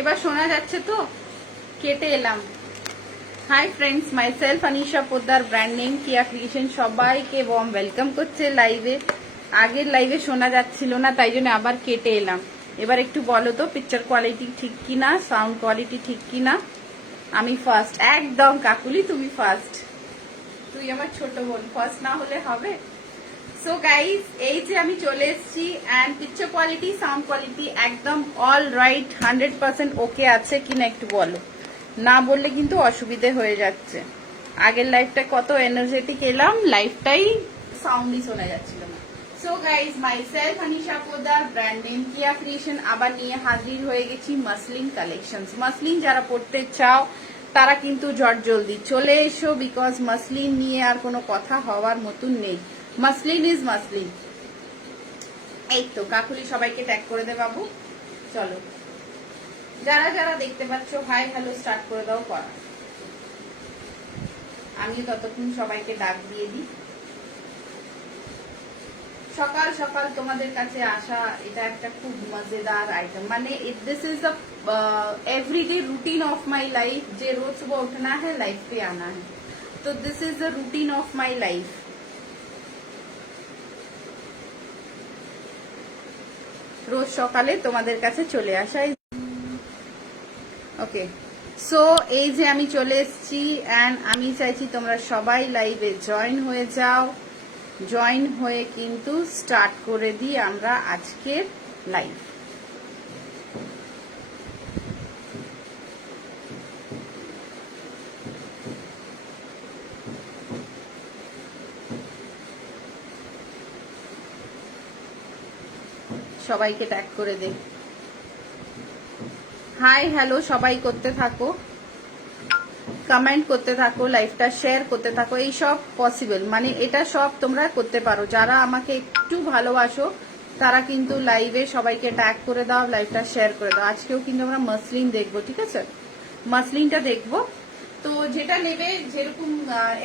এবার শোনা যাচ্ছে তো? কেটে এলাম। Hi friends, my self Anisha Poddar, brand name কিয়া ক্রিয়েশন। সবাইকে ওয়ার্ম ওয়েলকাম করছে লাইভে। আগের লাইভে শোনা যাচ্ছিল না, তাই জন্য আবার কেটে এলাম। এবার একটু বলো তো পিকচার কোয়ালিটি ঠিক কিনা, সাউন্ড কোয়ালিটি ঠিক কিনা। আমি ফার্স্ট, একদম কাকুলি তুমি ফার্স্ট। তুই আমার ছোট বোন, ফার্স্ট না হলে হবে? সো গাইজ, এই যে আমি চলে এসেছি and picture quality, sound quality একদম অল রাইট, 100% ওকে আছে কিনা একটু বলো। না বললে কিন্তু অসুবিধে হয়ে যাচ্ছে। আগের লাইফটা কত এনার্জেটিক এলাম, লাইফটাই সাউন্ডই শোনা যাচ্ছিল না। So guys, my self Anisha Poddar, brand name কিয়া ক্রিয়েশন, আবার নিয়ে হাজির হয়ে গেছি মাসলিন কালেকশন। মাসলিন যারা পড়তে চাও তারা কিন্তু জট জলদি চলে এসো, বিকজ মাসলিন নিয়ে আর কোনো কথা হওয়ার মতন নেই। Muslin is muslin. এই তো কাকুলি সবাইকে ট্যাগ করে দে বাবু। চলো, যারা যারা দেখতে পাচ্ছ হাই হ্যালো স্টার্ট করে দাও করা। আমি ততক্ষণ সবাইকে ডাক দিয়ে দিই। সকাল সকাল তোমাদের কাছে আসা এটা একটা খুব মজেদার আইটেম, মানে this is the everyday routine of my life. যে রোজ सुबह उठना है, लाइफ पे आना है, तो this is the routine of my life. রোজ সকালে তোমাদের কাছে চলে আসা। ওকে, সো এই যে আমি চলে এসেছি অ্যান্ড আমি চাইছি তোমরা সবাই লাইভে জয়েন হয়ে যাও। জয়েন হয়ে কিন্তু স্টার্ট করে দিই আমরা আজকের লাইভ। সবাইকে ট্যাগ করে দে। হাই হ্যালো সবাই করতে থাকো, কমেন্ট করতে থাকো, লাইভটা শেয়ার করতে থাকো। এই সব পসিবল, মানে এটা সব তোমরা করতে পারো। যারা আমাকে একটু ভালোবাসো তারা কিন্তু লাইভে সবাইকে ট্যাগ করে দাও, লাইভটা শেয়ার করে দাও। আজকেও কিন্তু আমরা মাসলিন দেখবো, ঠিক আছে? মাসলিনটা দেখবো। তো যেটা নেবে, যেরকম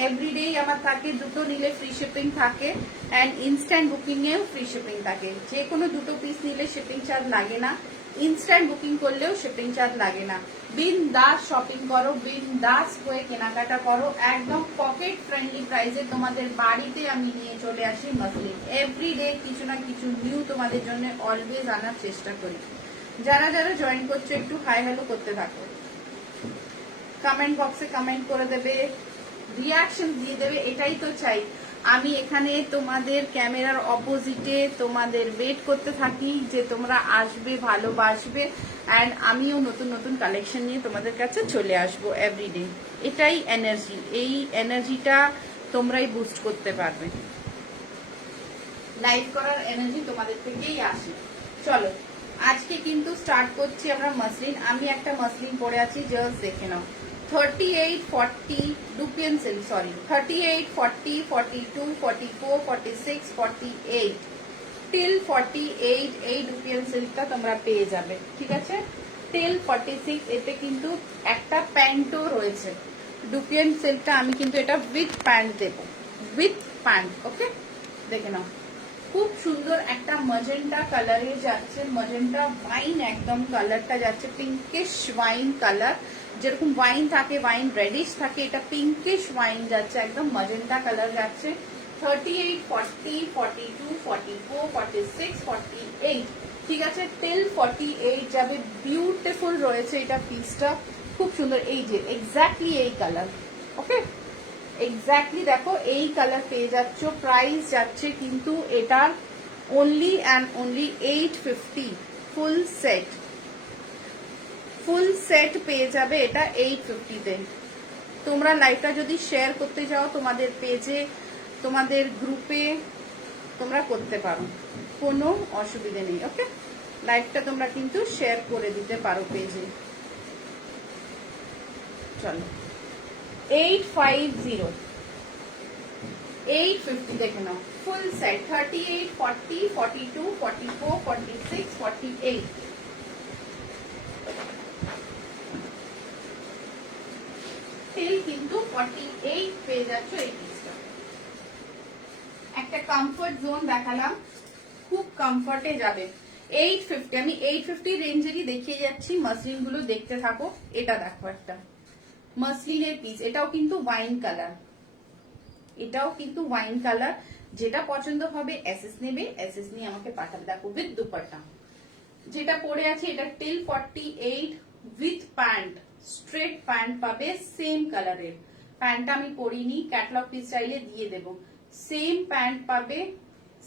এভরিডে আমার থাকে, দুটো নিলে ফ্রি শিপিং থাকে অ্যান্ড ইনস্ট্যান্ট বুকিং এও ফ্রি শিপিং থাকে। যে কোনো দুটো পিস নিলে শিপিং চার্জ লাগে না, ইনস্ট্যান্ট বুকিং করলেও শিপিং চার্জ লাগে না। বিন্দাস শপিং করো, বিন্দাস হয়ে কেনাকাটা করো, একদম পকেট ফ্রেন্ডলি প্রাইসে তোমাদের বাড়িতে আমি নিয়ে চলে আসি মাসলিন। এভরিডে কিছু না কিছু নিউ তোমাদের জন্য অলওয়েজ আনার চেষ্টা করি। যারা যারা জয়েন করছো একটু হাই হ্যালো করতে থাকো, কমেন্ট বক্সে কমেন্ট করে দেবে, রিয়াকশন দিয়ে দেবে, এটাই তো চাই। আমি এখানে তোমাদের ক্যামেরার অপোজিটে তোমাদের ওয়েট করতে থাকি যে তোমরা আসবে, ভালোবাসবে অ্যান্ড আমিও নতুন নতুন কালেকশন নিয়ে তোমাদের কাছে চলে আসবো এভরিডে। এটাই এনার্জি, এই এনার্জিটা তোমরাই বুস্ট করতে পারবে। লাইভ করার এনার্জি তোমাদের থেকেই আসে। চলো, আজকে কিন্তু স্টার্ট করছি আমরা মাসলিন। আমি একটা মাসলিন পরে আছি, জাস্ট দেখে নাও। 38, 40 ডুপিয়ান সিল্ক, সরি 38, 40, 42, 44, 46, 48 টিল 48 এই ডুপিয়ান সিল্কটা তোমরা পেয়ে যাবে, ঠিক আছে? টিল 46 এতে কিন্তু একটা প্যান্টও রয়েছে। ডুপিয়ান সিল্কটা আমি কিন্তু এটা উইথ প্যান্ট দেবো, উইথ প্যান্ট। ওকে, দেখে নাও, খুব সুন্দর একটা মজেন্টা কালারে যাচ্ছে, মজেন্টা ওয়াইন একদম কালারটা যাচ্ছে, পিঙ্কিশ ওয়াইন কালার। যেরকম ওয়াইন থাকে, ওয়াইন রেডিশ থাকে, এটা পিঙ্কিশ ওয়াইন যাচ্ছে, একদম মজেন্টা কালার যাচ্ছে। 38, 40, 42, 44, 46, 48, ঠিক আছে? টিল 48 যাবে। বিউটিফুল রয়েছে এটা পিসটা, খুব সুন্দর। এই যে এক্স্যাক্টলি এই কালার, ওকে, এক্স্যাক্টলি দেখো এই কালার পেয়ে যাচ্ছ। প্রাইস যাচ্ছে কিন্তু এটার only and only 850। Full set, full set পেয়ে যাবে এটা 850-তে। তোমরা লাইভটা যদি শেয়ার করতে যাও তোমাদের পেজে, তোমাদের গ্রুপে তোমরা করতে পারো, কোনো অসুবিধে নেই। ওকে, লাইভটা তোমরা কিন্তু শেয়ার করে দিতে পারো পেজে। চলো, 850, 850 দেখে নাও। ফুল সেট 38, 40, 42, 44, 46, 48 টিল কিন্তু 48 পেয়ে যাচ্ছ এই পিসটা। একটা কমফর্ট জোন দেখালাম, খুব কমফর্টে যাবে। 850, আমি 850 রেঞ্জেরই দেখিয়ে যাচ্ছি, মসলিন গুলো দেখতে থাকো। এটা দেখো একটা মসলিনের পিস, এটাও কিন্তু ওয়াইন কালার, এটাও কিন্তু ওয়াইন কালার। যেটা পছন্দ হবে এসএস নেবে, এসএস নিয়ে আমাকে পাঠাবে। দেখো উইথ দুপাট্টা যেটা পরে আছে, এটা till 48 with pant, straight pant পাবে সেম কালারের। প্যান্টটা আমি পরিনি, ক্যাটলগ পিস চাইলে দিয়ে দেবো। সেম প্যান্ট পাবে,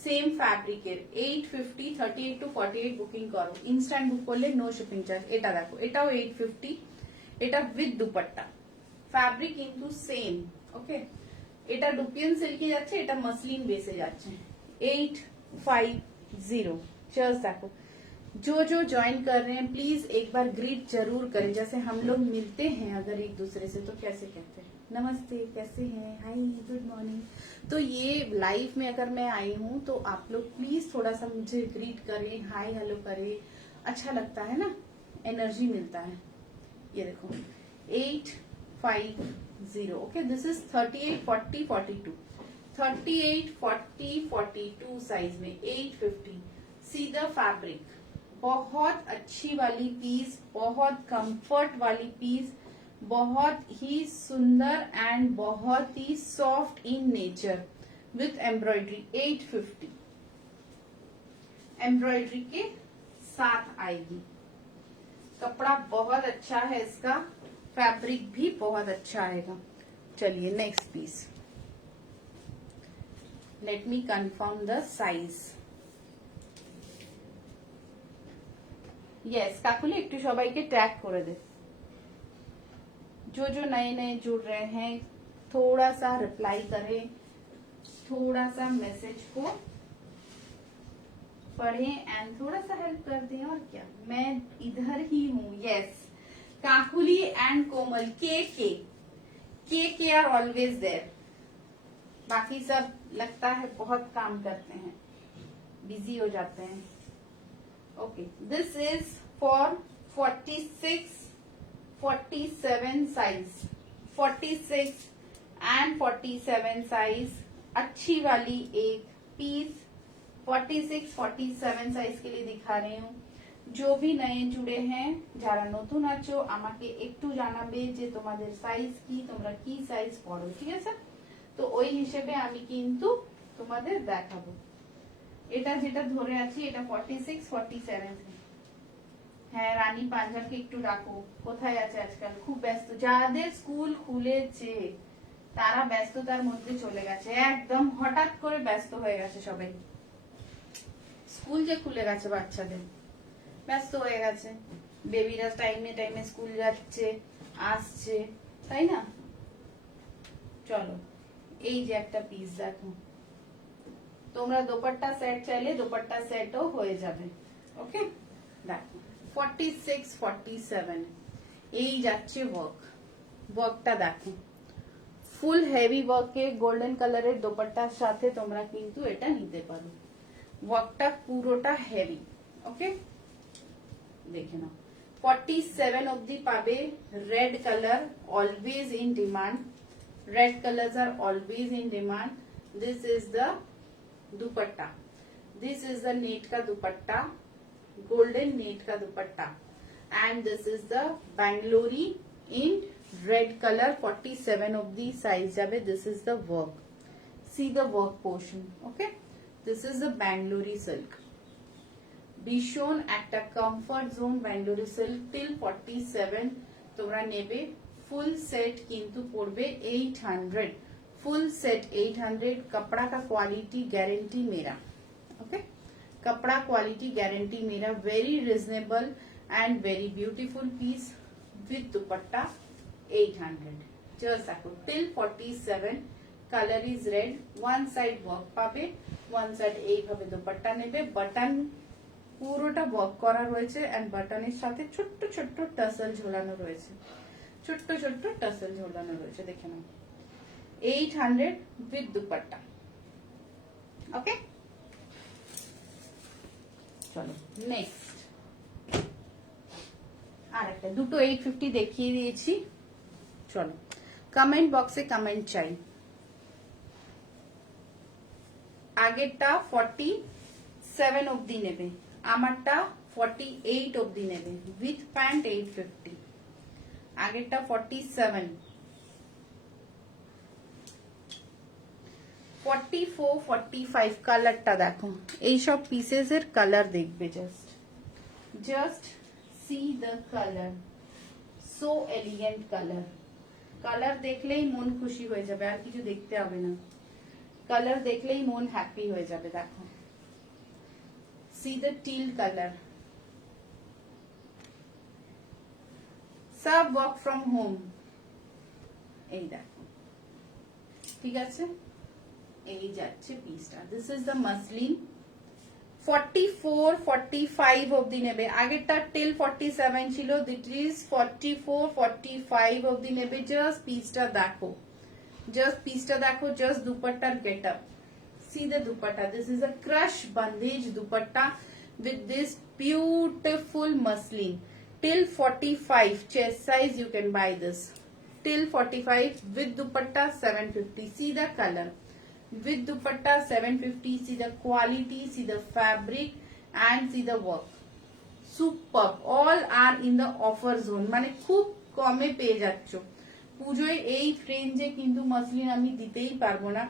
সেম ফ্যাব্রিকের। 850, 38 to 48 বুকিং করো, ইনস্ট্যান্ট বুক করলে নো শিপিং চার্জ। এটা দেখো, এটাও 850, এটা উইথ দুপাট্টা, ফ্যাব্রিক কিন্তু সেম। ওকে, এটা ডুপিয়ান সিল্কে যাচ্ছে, এটা मसलिन बेसे যাচ্ছে। 850 चर्स देखो। जो जो ज्वाइन कर रहे हैं प्लीज एक बार ग्रीट जरूर करें, जैसे हम लोग मिलते हैं अगर एक दूसरे से तो कैसे कहते हैं, नमस्ते, कैसे हैं, हाय, गुड मॉर्निंग। तो ये लाइव में अगर मैं आई हूँ तो आप लोग प्लीज थोड़ा सा मुझे ग्रीट करें, हाय हेलो करें, अच्छा लगता है ना, एनर्जी मिलता है। ये देखो 850। ओके, दिस इज 38, 40, 42, 38, 40, 42 साइज में 850। सी द फैब्रिक, बहुत अच्छी वाली पीस, बहुत कंफर्ट वाली पीस, बहुत ही सुंदर एंड बहुत ही soft in nature with embroidery. 850 embroidery के साथ आएगी। कपड़ा बहुत अच्छा है इसका, फैब्रिक भी बहुत अच्छा आएगा। चलिए next piece, let me confirm the size. Yes Kakuli একটু সবাইকে ট্যাগ করে दे। जो जो नए नए जुड़ रहे हैं थोड़ा सा रिप्लाई करें, थोड़ा सा मैसेज को पढ़ें एंड थोड़ा सा हेल्प कर दें। और क्या, मैं इधर ही हूँ। यस काकुली एंड कोमल, के आर ऑलवेज देयर। बाकी सब लगता है बहुत काम करते हैं, बिजी हो जाते हैं। Okay, this is for 46, 47 size, 46 and 47 size अच्छी वाली एक पीस 46, 47 সাইজ के लिए दिखा रही हूँ। जो भी नए जुड़े हैं, যারা নতুন আছো আমাকে একটু জানাবে যে তোমাদের সাইজ কি, তোমরা কি সাইজ পড়ো, ঠিক আছে? তো ওই হিসেবে আমি কিন্তু তোমাদের দেখাবো। এটা যেটা ধরে আছি এটা 46, 47। হ্যাঁ রানী পাঞ্জাবকে একটু ডাকো, কোথায় আছে আজকাল, খুব ব্যস্ত। যাদের স্কুল খুলেছে তারা ব্যস্ততার মধ্যে চলে গেছে, একদম হঠাৎ করে ব্যস্ত হয়ে গেছে সবাই। স্কুল যে খুলে গেছে বাচ্চাদের, ব্যস্ত হয়ে গেছে। বেবিরা টাইমে টাইমে স্কুল যাচ্ছে আসছে, তাই না? চলো এই যে একটা পিস দেখো, তোমরা দোপাট্টা সেট চাইলে দোপাট্টা সেটও হয়ে যাবে। ওকে দেখো 46, 47 এই যাচ্ছে ওয়ার্ক, ওয়ার্কটা দেখো ফুল হেভি ওয়ার্কে গোল্ডেন কালারের দোপাট্টার সাথে তোমরা কিন্তু এটা নিতে পারো। ওয়ার্কটা পুরোটা হেভি। ওকে দেখে নাও। 47 অব্দি পাবে। Red colour always in demand, red colors are always in demand. This is the dupatta, this is the net ka dupatta, golden net ka dupatta, and this is the Bangalore in red color 47 of the size jabe. This is the work, see the work portion. Okay, this is the Bangalore silk, bishon ekta comfort zone Bangalore silk till 47 তোমরা নেবে। Full set किंतु पड़बे 800, full set 800। कपड़ा का quality guarantee मेरा। Okay, कपड़ा quality guarantee मेरा। Very reasonable and very beautiful piece with dupatta 800। Just देखो till 47 colour is red. One side work पाবে, वन साइड এইভাবে দুপাট্টা নেবে। বাটন পুরোটা ওয়ার্ক করা রয়েছে এন্ড বাটনের সাথে ছোট্ট ছোট্ট টাসেল ঝোলানো রয়েছে, ছোট্ট ছোট্ট টাসেল ঝোলানো রয়েছে। দেখে নাও 800 উইথ দুপাট্টা। ওকে চলো নেক্সট আর একটা, দুটো 850 দেখিয়ে দিয়েছি। চলো কমেন্ট বক্সে কমেন্ট চাই। আগেরটা 47 অবধি নেবে, আমারটা 48 অবধি নেবে উইথ প্যান্ট 850, আগেরটা 47, 44, 45 কালারটা দেখো। এইসব পিসেস এর কালার দেখবে, just see the colour, so elegant colour. Colour দেখলেই মন খুশি হয়ে যাবে, আর কিছু দেখতে হবে না, কালার দেখলেই মন হ্যাপি হয়ে যাবে। দেখো, সি দ্য টিল কালার, সব ওয়ার্ক ফ্রম হোম। এই দেখো, ঠিক আছে, এই যাচ্ছে পিসটা। This is the muslin. 44, 45 অবধি নেবে, আগেরটা টিল 47 ছিল, দিট ইজ 44, 45 অবধি নেবে। জাস্ট পিসটা দেখো, জাস্ট পিসটা দেখো, জাস্ট দুপাট্টার getup. See the dupatta. This is a crush bandage dupatta with this beautiful muslin. Till 45 chest size you can buy this. Till 45 with dupatta 750. See the color. With dupatta 750. See the quality, see the fabric and see the work. Superb. All are in the offer zone. মানে খুব কমে পেয়ে যাচ্ছ। পুজোয় এই রেঞ্জে কিন্তু muslin আমি দিতেই পারবো না।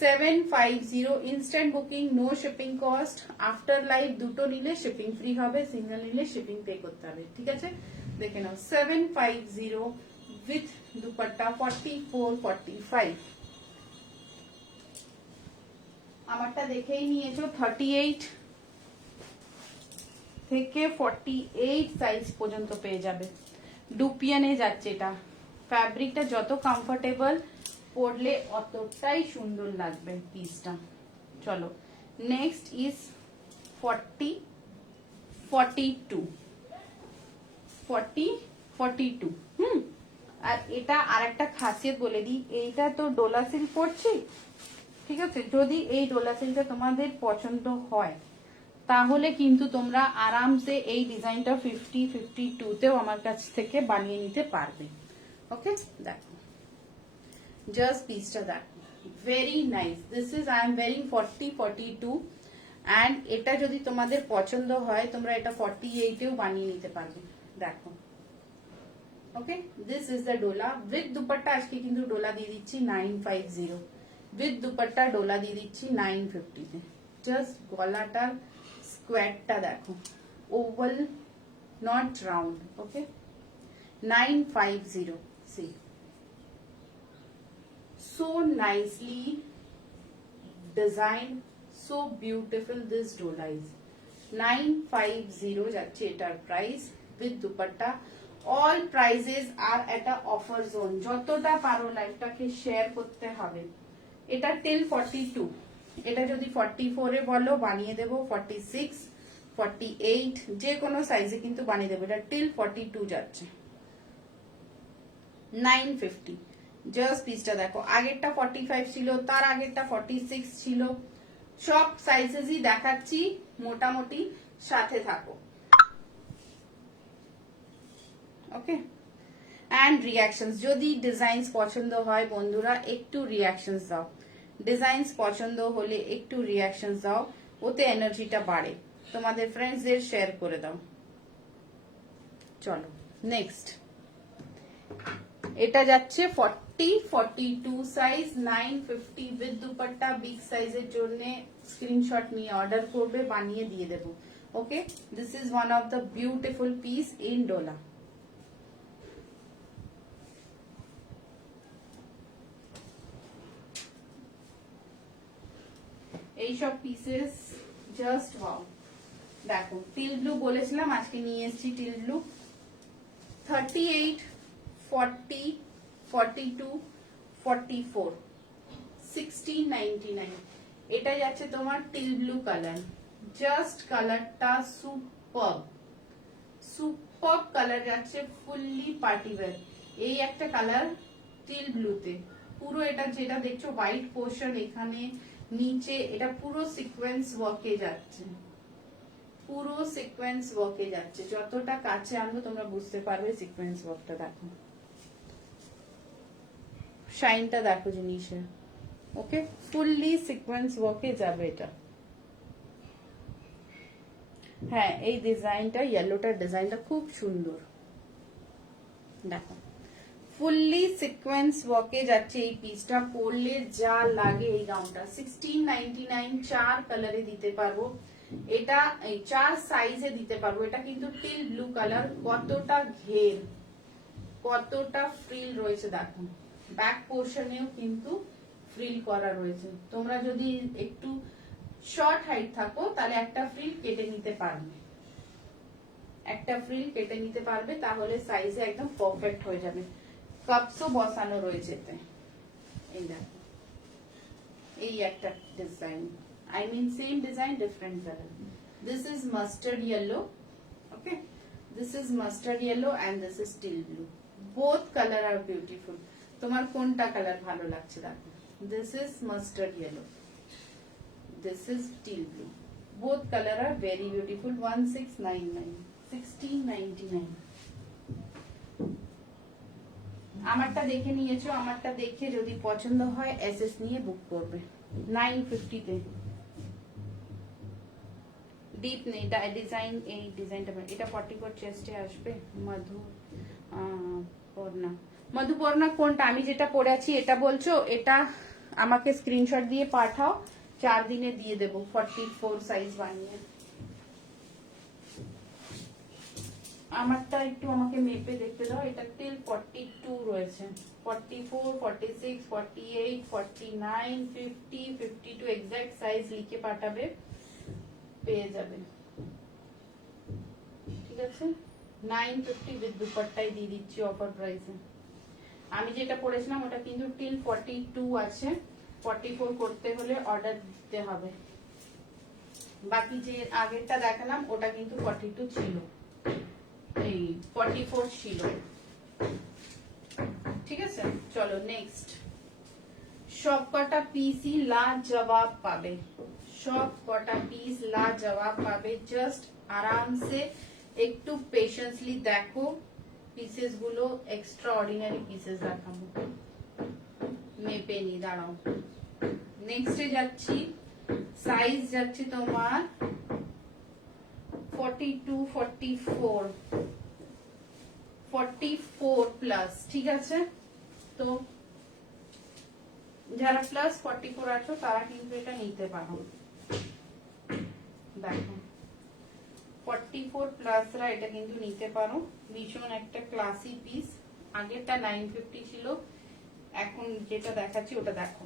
750 instant booking, no shipping cost. After live দুটো নিলে শিপিং ফ্রি হবে, সিঙ্গেল নিলে শিপিং পে করতে হবে, ঠিক আছে? দেখে নাও, 750 উইথ দুপাট্টা 44, 45। আমারটা দেখেই নিয়েছো, 38 থেকে 48 সাইজ পর্যন্ত পেয়ে যাবে। ডুপিয়ানে যাচ্ছে এটা। ফ্যাব্রিকটা যত কমফোর্টেবল, পরলে অতটাই সুন্দর লাগবে পিসটা। চলো, নেক্সট ইজ 40, 42, 40, 42। আর এটা আর একটা খাসিয়ত বলে দিই, এইটা তো ডোলা সিল্ক পড়ছি, ঠিক আছে? যদি এই ডোলা সিল্কটা তোমাদের পছন্দ হয়, তাহলে কিন্তু তোমরা আরামসে এই ডিজাইনটা 50, 52 তেও আমার কাছ থেকে বানিয়ে নিতে পারবে। ওকে, দেখো, জাস্ট পিসটা দেখো, very nice. This is I am wearing 40, 42 and এটা যদি তোমাদের পছন্দ হয়, তোমরা এটা 48 এও বানিয়ে নিতে পারবে। দেখো, ওকে, দিস ইজ দ্য ডোলা উইথ দুপাট্টা। আজকে কিন্তু ডোলা দিয়ে দিচ্ছি 950, উইথ দুপাট্টা ডোলা দিয়ে দিচ্ছি 950 তে। জাস্ট গলাটার স্কোয়ারটা দেখো, oval not round. Okay, 950। See, so nicely designed, so beautiful this dola is। 950 যাচ্ছে এটার price with dupatta. all prices are at a offer zone। যতটা পারো লাইভটাকে শেয়ার করতে হবে। এটা till 42, এটা যদি 44 এ বলো বানিয়ে দেবো, 46, 48 যে কোনো সাইজে কিন্তু বানিয়ে দেবো। এটা till 42 যাচ্ছে 950। জাস্ট পিসটা দেখো, আগেরটা 45 ছিল, তার আগেরটা 46 ছিল। সব সাইজেসই দেখাচ্ছি মোটামুটি, সাথে থাকো। ওকে, অ্যান্ড রিয়াকশনস, যদি ডিজাইনস পছন্দ হয় বন্ধুরা একটু রিয়াকশনস দাও। ডিজাইনস পছন্দ হলে একটু রিয়াকশনস দাও, ওতে এনার্জিটা বাড়ে। তোমাদের ফ্রেন্ডসদের শেয়ার করে দাও। চলো নেক্সট, এটা যাচ্ছে 40, 42 সাইজ, 950 উইথ দুপাট্টা। বিগ সাইজের জন্য স্ক্রিনশট নিয়ে অর্ডার করবে, বানিয়ে দিয়ে দেবো। Okay, this is one of the beautiful piece in ডোলা। এইসব পিসেস জাস্ট ওয়াও। দেখো, টিল ব্লু বলেছিলাম, আজকে নিয়ে এসেছি টিল ব্লু। 38, 40, 42, 44, 1699। এটা যাচ্ছে তোমার টিল ব্লু কালার। জাস্ট কালারটা সুপার, সুপার কালার যাচ্ছে, ফুললি পার্টি ওয়্যার। এই একটা কালার টিল ব্লুতে। পুরো এটা যেটা দেখছো হোয়াইট পোর্শন, এখানে নিচে এটা পুরো সিকোয়েন্স ওয়ার্কে যাচ্ছে, পুরো সিকোয়েন্স ওয়ার্কে যাচ্ছে। যতটা কাছে আনবো তোমরা বুঝতে পারবে সিকোয়েন্স ওয়ার্কটা। দেখো, শাইনটা দেখো জিনিসের। ওকে, ফুললি সিকোয়েন্স ওয়ার্কে যাবে এটা। হ্যাঁ এই ডিজাইনটা, ইয়েলোটার ডিজাইনটা খুব সুন্দর। দেখো ফুললি সিকোয়েন্স ওয়ার্কে যাচ্ছে এই পিসটা, পরলে যা লাগে এই গাউনটা। 1699, 4 কালারে দিতে পারবো এটা, এই 4 সাইজে দিতে পারবো। এটা কিন্তু টিল ব্লু কালার, কতটা ঘের, কতটা ফ্রিল রয়েছে দেখো, ব্যাক পোর্শনেও কিন্তু ফ্রিল করা রয়েছে। তোমরা যদি একটু শর্ট হাইট থাকো তাহলে একটা ফ্রিল কেটে নিতে পারবে, একটা ফ্রিল কেটে নিতে পারবে, তাহলে সাইজে একদম পারফেক্ট হয়ে যাবে। কাপসও বসানো রয়েছে এতে। এই দেখো এই একটা design, I mean same design different colour. This is mustard yellow, okay, this is mustard yellow and this is teal blue. Both colour are beautiful. তোমার কোনটা কালার ভালো লাগছে দেখো। This is mustard yellow, this is teal blue, both colour are very beautiful. 1699, 1699। আমারটা দেখে নিয়েছো, আমারটা দেখে যদি পছন্দ হয় এসএস নিয়ে বুক করবে। 950 তে ডিপ নেই ডিজাইন, এই ডিজাইনটা এটা 44 চেস্টে আসবে। মধুপর্ণা, মধুপর্ণা কোনটা? আমি যেটা পরে আছি এটা বলছো? এটা আমাকে স্ক্রিনশট দিয়ে পাঠাও, 4 দিনে দিয়ে দেবো 44 সাইজ বানিয়ে। আমারটা একটু আমাকে মেপে দেখতে দাও। এটা টিল 42 রয়েছে, 44, 46, 48, 49, 50, 52 এক্সাক্ট সাইজ লিখে পাঠাবে, পেয়ে যাবে। ঠিক আছে, 950 উইথ দুপাট্টাই দিয়ে দিচ্ছি অফার প্রাইসে। আমি যেটা পড়েছিলাম ওটা কিন্তু টিল 42 আছে, 44 করতে হলে অর্ডার দিতে হবে। বাকি যে আগেরটা দেখালাম ওটা কিন্তু 42 ছিল, এই 44 ছিল। ঠিক আছে, চলো নেক্সট। সব কটা পিসই লাজবাব পাবে, সব কটা পিস লাজবাব পাবে। জাস্ট আরাম সে একটু পেশেন্সলি দেখো পিসেস গুলো, এক্সট্রা অর্ডিনারি পিসেস দেখাবো, মেপে নি দাঁড়াও। নেক্সটে যাচ্ছি, সাইজ যাচ্ছে তোমার 42, 44, 44 প্লাস। ঠিক আছে, তো যারা প্লাস 44 আছো তারা কিন্তু এটা নিতে পারো। দেখো 44 প্লাসরা এটা কিন্তু নিতে পারো, ভীষণ একটা ক্লাসি পিস। আগেরটা 950 ছিল, এখন যেটা দেখাচ্ছি ওটা দেখো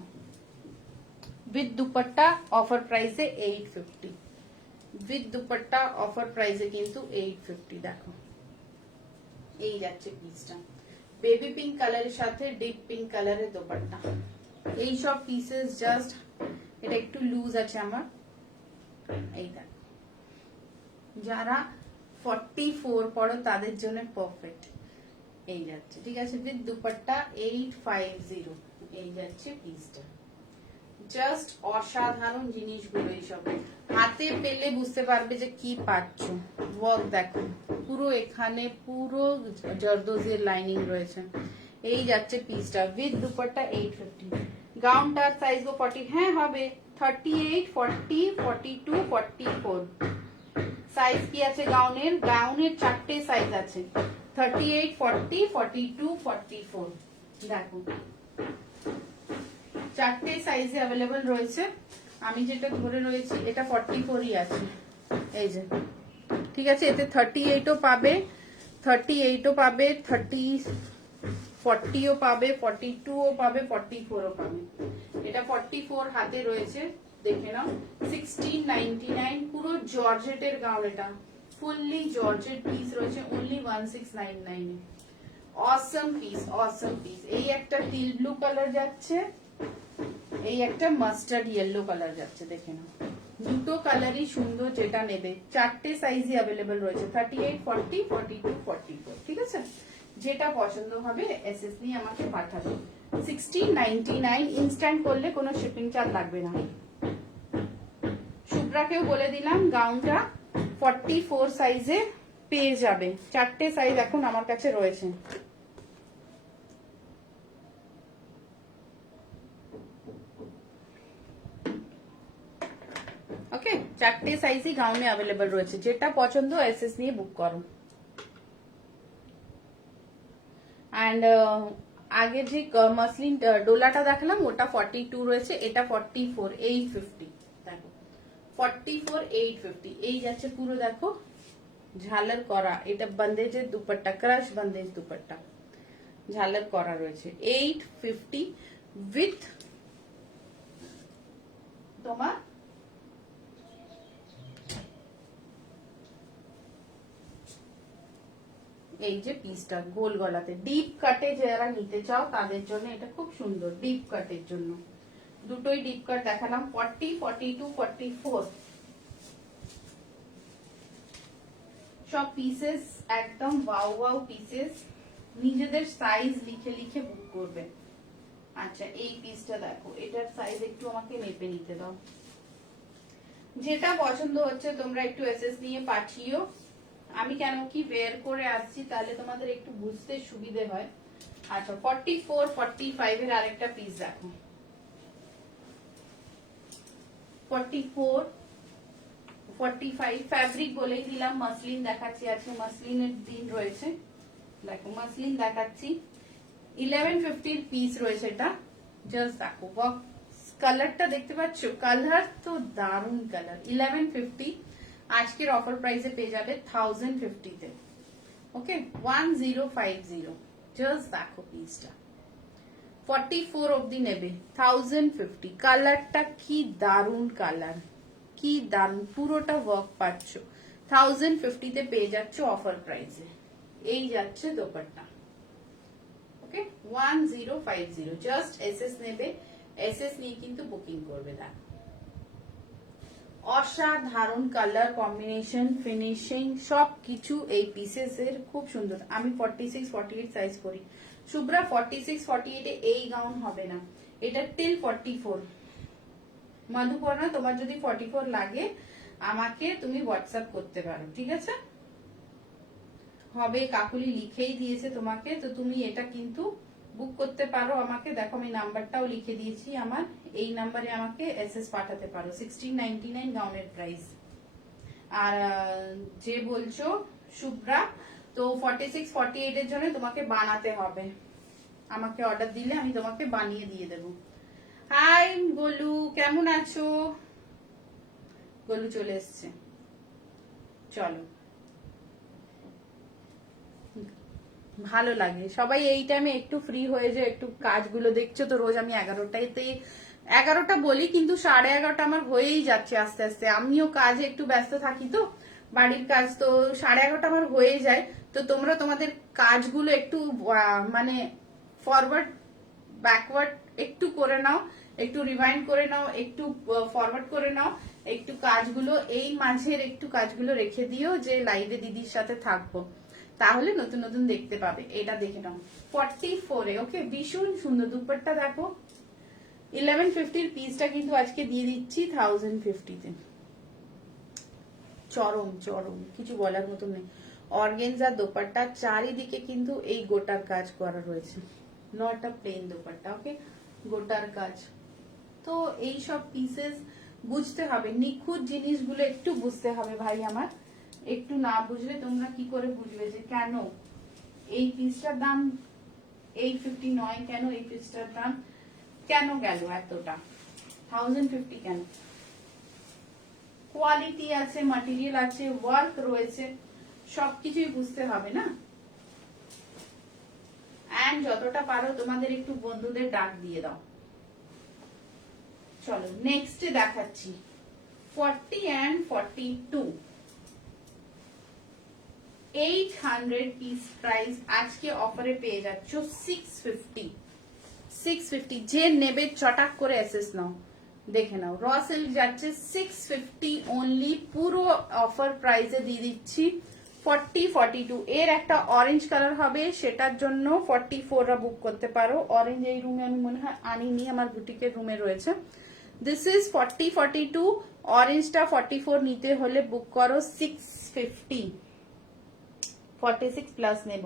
উইথ দুপাট্টা অফার প্রাইসে 850, উইথ দুপাট্টা অফার প্রাইসে কিন্তু 850। দেখো এই যাচ্ছে পিসটা, বেবি পিঙ্ক কালারের সাথে ডিপ পিঙ্ক কালারের দোপাট্টা। এই সব পিসেস জাস্ট, এটা একটু লুজ আছে আমার, এই দেখ যারা 44 পড়ো তাদের জন্য পারফেক্ট। এই যাচ্ছে, ঠিক আছে, উইথ দুপাট্টা 850। এই যাচ্ছে পিসটা, জাস্ট অসাধারণ জিনিসগুলো। এইসব হাতে পেলে বুঝতে পারবে যে কি পাচ্ছ। ওয়ার্ক দেখো পুরো, এখানে পুরো জর্দোজের লাইনিং রয়েছে। এই যাচ্ছে পিসটা উইথ দুপাট্টা 850। গাউনটার সাইজ 40, হ্যাঁ হবে 38, 40, 42, 44 সাইজ কি আছে গাউনের? গাউনের 4টে সাইজ আছে, 38, 40, 42, 44। দেখো 4টে সাইজে অ্যাভেলেবল রয়েছে। আমি যেটা ধরে রয়েছি এটা 44ই আছে, এই যে। ঠিক আছে, এতে 38ও পাবে, 38ও পাবে, 40ও পাবে, 42ও পাবে, 44ও পাবে। এটা 44 হাতে রয়েছে, দেখে নাও। 1699, পুরো জর্জেটের গাউন, এটা ফুললি জর্জেট পিস রয়েছে, অনলি 1699 এ। অসম পিস, অসম পিস। এই একটা টিল ব্লু কালার যাচ্ছে, এই একটা মাস্টার্ড ইয়েলো কালার যাচ্ছে, দেখে নাও। দুটো কালারই সুন্দর, যেটা নেবে। 4টে সাইজই অ্যাভেলেবল রয়েছে, 38, 40, 42, 44। ঠিক আছে, যেটা পছন্দ হবে এসএস নিয়ে আমাকে পাঠাবে। 1699, ইনস্ট্যান্ট করলে কোনো শিপিং চার্জ লাগবে না। শুভ্রাকেও বলে দিলাম গাউনটা 44 সাইজে পেয়ে যাবে। 4টে সাইজ এখন আমার কাছে রয়েছে। ওকে। চারটে সাইজই গাউনে অ্যাভেলেবল রয়েছে, যেটা পছন্দ এসএস নিয়ে বুক করো। অ্যান্ড আগের যে মাসলিন ডোলাটা দেখালাম ওটা 42 রয়েছে, এটা 44 850। দেখো 44 850 এই যাচ্ছে পুরো। দেখো ঝালার করা, এটা বন্দেজের দুপাট্টা, ক্রাশ বন্দেজ দুপাট্টা, ঝালার করা রয়েছে 850 উইথ তোমার এই যে পিসটা গোল গলাতে ডিপ কাটে যারা নিতে চাও তাদের জন্য এটা খুব সুন্দর। ডিপ কাটের জন্য দুটোই ডিপ কাট দেখালাম। 40 42 44 সব পিসেস একদম ওয়াও ওয়াও পিসেস, নিজেদের সাইজ লিখে লিখে বুক করবে। আচ্ছা এই পিসটা দেখো, এটার সাইজ একটু আমাকে মেপে নিতে দাও। যেটা পছন্দ হচ্ছে তোমরা একটু এসএস নিয়ে পাঠিও। আমি কেন কি বের করে আসছি তাহলে তোমাদের একটু বুঝতে সুবিধে হয়। আচ্ছা 44 45 এর আরেকটা পিস দেখো। 44 45 ফ্যাব্রিক বলেই দিলাম, মাসলিন দেখাচ্ছি, আছে মাসলিনের দিন রয়েছে। দেখো মাসলিন দেখাচ্ছি 1150 এর পিস রয়েছে এটা। জাস্ট দেখো কালারটা দেখতে পাচ্ছ, কালার তো দারুন কালার। 1150 আজকের অফার প্রাইসে পেয়ে যাবে 1050 তে। ওকে 1050। জাস্ট দেখো পিসটা 44 অবধি নেবে 1050। কালারটা কি দারুন কালার, কি দারুন, পুরোটা ওয়ার্ক পাচ্ছ। 1050 তে পেয়ে যাচ্ছ অফার প্রাইসে। এই যাচ্ছে দোপাট্টা। ওকে 1050। জাস্ট এসএস নেবে, এসএস নিয়ে কিন্তু বুকিং করবে। দেখ অসাধারণ কালার কম্বিনেশন, ফিনিশিং সবকিছু এই পিসেস এর খুব সুন্দর। আমি 46 48 সাইজ করি। শুভ্রা 46 48 এ এই গাউন হবে না, এটা টিল 44। মধুপর্ণা তোমার যদি 44 লাগে আমাকে তুমি হোয়াটসঅ্যাপ করতে পারো, ঠিক আছে? হবে কাকুলি লিখেই দিয়েছে তোমাকে, তো তুমি এটা কিন্তু বুক করতে পারো আমাকে। দেখো আমি নাম্বারটাও লিখে দিয়েছি আমার, এই নাম্বারে আমাকে এসএস পাঠাতে পারো। 1699 গাউনের প্রাইস। আর যে বলছো শুভ্রা, তো 46 48 এর জন্য তোমাকে বানাতে হবে, আমাকে অর্ডার দিলে আমি তোমাকে বানিয়ে দিয়ে দেব। হাই গোলু, কেমন আছো? গোলু চলে এসছে, চলো। ভালো লাগে সবাই এই টাইমে একটু ফ্রি হয়ে যায়, একটু কাজগুলো দেখছো তো। রোজ আমি 11টা বলি, কিন্তু 11:30 আমার হয়েই যাচ্ছে আস্তে আস্তে। আমিও কাজে একটু ব্যস্ত থাকি তো, বাড়ির কাজ, তো 11:30 আমার হয়ে যায়। তো তোমরা তোমাদের কাজগুলো একটু মানে ফরওয়ার্ড ব্যাকওয়ার্ড একটু করে নাও, একটু রিভাইন্ড করে নাও, একটু ফরওয়ার্ড করে নাও একটু কাজগুলো। এই মাঝের একটু কাজগুলো রেখে দিও যে লাইভে দিদির সাথে থাকবো, তাহলে নতুন নতুন দেখতে পাবে। এটা দেখে নাও 44 এ। ওকে ভীষণ সুন্দর দুপাট্টা দেখো। 1150 এর পিসটা কিন্তু আজকে দিয়ে দিচ্ছি 1050 তে। চরম চরম, কিছু বলার মতো নেই। অর্গেনজা দোপাট্টা, চারিদিকে কিন্তু এই গোটার কাজ করা রয়েছে, নট আ প্লেন দোপাট্টা। ওকে গোটার কাজ। তো এই সব পিসেস বুঝতে হবে, নিখুঁত জিনিসগুলো একটু বুঝতে হবে ভাই আমার। একটু না বুঝলে তোমরা কি করে বুঝবে যে কেন এই পিসটার দাম 850 নয়, কেন এই পিসটার দাম কেন গেল এতটা 1050 কেন? কোয়ালিটি আছে, ম্যাটেরিয়াল আছে, ওয়ার্ক রয়েছে, সবকিছুই বুঝতে হবে না। এন্ড যতটা পারো তোমাদের একটু বন্ধুদের ডাক দিয়ে দাও। চলো নেক্সট দেখাচ্ছি 40 and 42 800 পিস প্রাইস। আজকে অফারে পেয়ে যাচ্ছ 650। যে নেবে চটাক করে এসএস নাও, দেখে নাও। র সিল্ক যাচ্ছে 650 অনলি, পুরো অফার প্রাইসে দিয়ে দিচ্ছি 40 42। এর একটা অরেঞ্জ কালার হবে, সেটার জন্য 44 বুক করতে পারো। অরেঞ্জ এই রুমে আমি মনে হয় আনিনি, আমার বুটিকের রুমে রয়েছে। This is 40 42। অরেঞ্জটা 44 নিতে হলে বুক করো 650। 46 প্লাস নেব,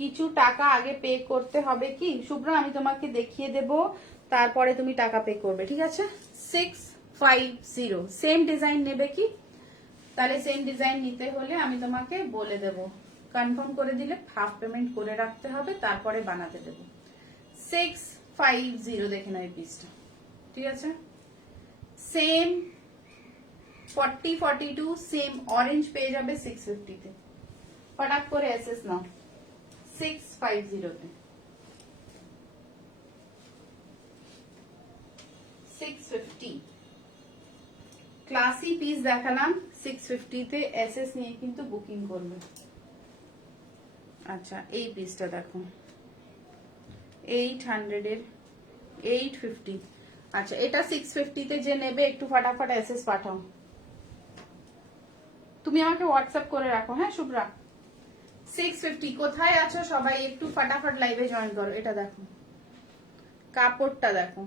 কিছু টাকা আগে পে করতে হবে। কি শুভ্রা আমি তোমাকে দেখিয়ে দেব, তারপরে তুমি টাকা পে করবে, ঠিক আছে? 650 সেম ডিজাইন নেবে কি? তাহলে সেম ডিজাইন নিতে হলে আমি তোমাকে বলে দেব, কনফার্ম করে দিলে হাফ পেমেন্ট করে রাখতে হবে, তারপরে বানাতে দেব। 650 দেখে নাও এই পিসটা, ঠিক আছে? সেম 40-42 সেম অরেঞ্জ পেয়ে যাবে 650 তে। ফটাক করে এসএস নাও 650 তে। 650 ক্লাসি পিস দেখালাম, 650 তে এসএস নিয়ে কিন্তু বুকিং করবে। আচ্ছা এই পিসটা দেখো 800 এর 850। আচ্ছা এটা 650 তে যে নেবে একটু ফটাফট এসএস পাঠাও। তুমি আমাকে হোয়াটসঅ্যাপ করে রাখো, হ্যাঁ শুভ্রা। 650 কোথায় আছো সবাই একটু ফটাফট লাইভে জয়েন করো। এটা দেখো কাপড়টা দেখো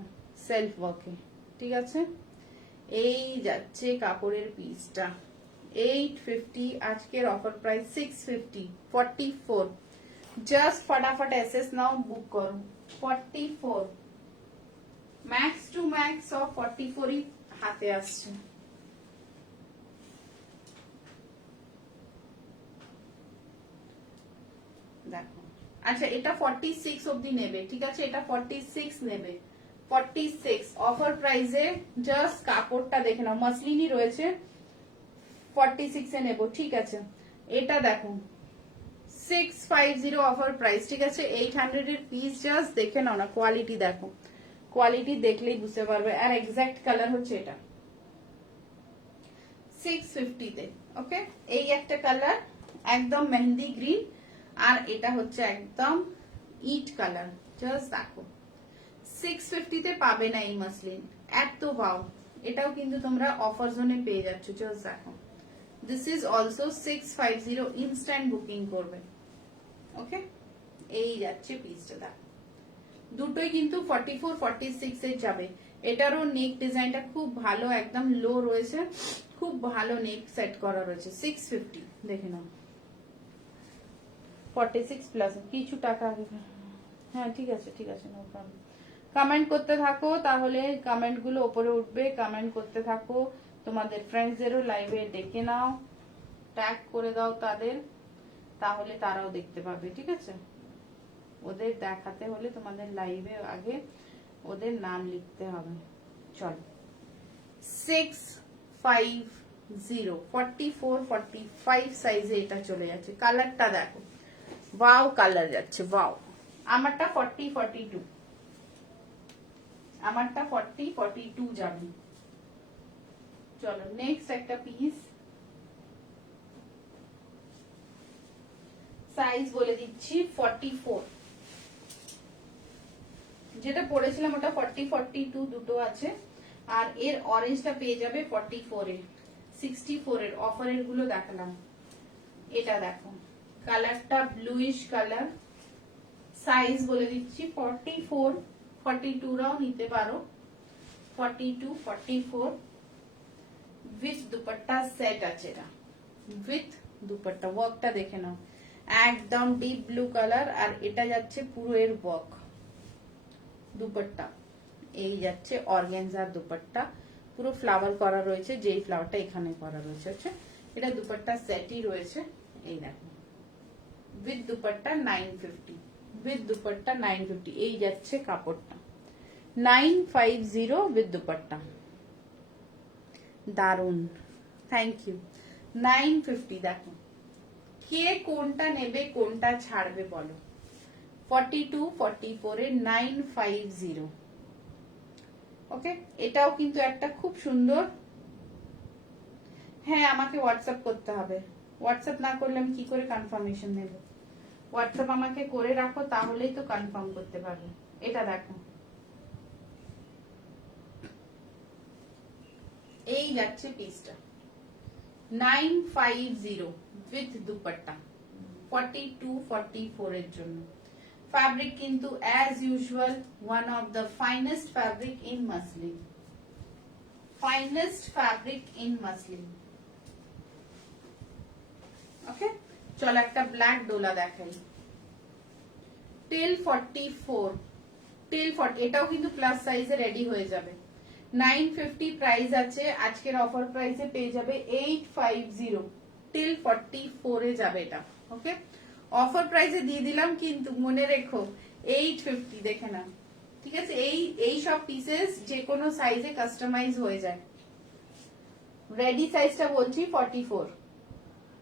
সেলফ ওয়ার্কে, ঠিক আছে? এই যাচ্ছে কাপড়ের পিসটা 850, আজকের অফার প্রাইস 650। 44 জাস্ট ফটাফট এসএস নাও, বুক করো। 44 ম্যাক্স টু ম্যাক্স অফ 44ই হাতে আসছে। দেখো আচ্ছা এটা 46 অবধি নেবে, ঠিক আছে? এটা 46 নেবে, 46 অফার প্রাইসে। জাস্ট কাপড়টা দেখে নাও, মাসলিনই রয়েছে, 46 এ নেব, ঠিক আছে? এটা দেখো 650 অফার প্রাইস, ঠিক আছে? 800 এর পিস, জাস্ট দেখে নাও না, কোয়ালিটি দেখো, কোয়ালিটি দেখলেই বুঝতে পারবে। আর এক্সাক্ট কালার হচ্ছে এটা 650 তে। ওকে এই একটা কালার একদম মেহেন্দি গ্রিন, আর এটা হচ্ছে একদম ইট কালার। জাস্ট দেখো 650 তে পাবে না এই মাসলিন, এত পাও। এটাও কিন্তু তোমরা অফার জোনে পেয়ে যাচ্ছ। জাস্ট দেখো this is also 650, instant booking করবে। ওকে এই যাচ্ছে পিসটা, দেখো দুটোই কিন্তু 44-46 এর যাবে। এটারও নেক ডিজাইনটা খুব ভালো, একদম লো রয়েছে, খুব ভালো নেক সেট করা রয়েছে। 650 দেখে নাও, 46 প্লাস কিছু টাকা আগে। হ্যাঁ ঠিক আছে ঠিক আছে, নো প্রবলেম। কমেন্ট করতে থাকো, তাহলে কমেন্ট গুলো উপরে উঠবে। কমেন্ট করতে থাকো, তোমাদের ফ্রেন্ডসদেরও লাইভে ডেকে নাও, ট্যাগ করে দাও তাদের, তাহলে তারাও দেখতে পাবে, ঠিক আছে? ওদের দেখাতে হলে তোমাদের লাইভে আগে ওদের নাম লিখতে হবে। চলো 650 44-45 সাইজে এটা চলে যাচ্ছে। কালারটা দেখো, ওয়াও কালার যাচ্ছে, ওয়াও। আমারটা 40-42, আমারটা 40-42 যাবে। চলো নেক্সট একটা পিস, সাইজ বলে দিচ্ছি 44। যেটা পড়েছিলাম ওটা 40-42 দুটো আছে, আর এর অরেঞ্জটা পেয়ে যাবে 44 এর। 64 এর অফারের গুলো দেখালাম। এটা দেখো কালারটা ব্লুইশ কালার, সাইজ বলে দিচ্ছি 44-42 রাও নিতে পারো, 42-44 উইথ দুপাট্টা সেট আছে। এটা উইথ দুপাট্টা, ওয়ার্কটা দেখে নাও, একদম ডিপ ব্লু কালার, আর এটা যাচ্ছে পুরো এর ওয়ার্ক। দুপাট্টা এই যাচ্ছে অর্গানজার দুপাট্টা, পুরো ফ্লাওয়ার করা রয়েছে, যেই ফ্লাওয়ারটা এখানে করা রয়েছে। আচ্ছা এটা দুপাট্টা সেটই রয়েছে। এই দেখো উইথ দুপাট্টা 950, উইথ দুপাট্টা 950। এই যাচ্ছে কাপড়টা 950 উইথ দুপাট্টা, দারুন, থ্যাংক ইউ। 950 দেখো কে কোনটা নেবে কোনটা ছাড়বে বলো। 42-44 এর 950। ওকে এটাও কিন্তু একটা খুব সুন্দর। হ্যাঁ আমাকে হোয়াটসঅ্যাপ করতে হবে, হোয়াটসঅ্যাপ না করলে আমি কি করে কনফার্মেশন নেব? হোয়াটসঅ্যাপ আমাকে করে রাখো, তাহলেই তো কনফার্ম করতে পারবে। এটা দেখো এই যাচ্ছে পিসটা 950 উইথ দুপাট্টা, 42-44 এর জন্য। ফ্যাব্রিক কিন্তু as usual one of the finest fabric in muslin, finest fabric in muslin. Okay চল একটা ব্ল্যাক ডোলা দেখাই, টিল 44, টিল 40। এটাও কিন্তু প্লাস সাইজে রেডি হয়ে যাবে। 950 প্রাইস আছে, আজকের অফার প্রাইসে পেয়ে যাবে 850 টিল 44 এ যাবে এটা। ওকে, অফার প্রাইসে দিয়ে দিলাম, কিন্তু মনে রেখো 850 দেখে না, ঠিক আছে? এই সব পিসেস যে কোনো সাইজে কাস্টমাইজ হয়ে যায়। রেডি সাইজটা বলছি 44।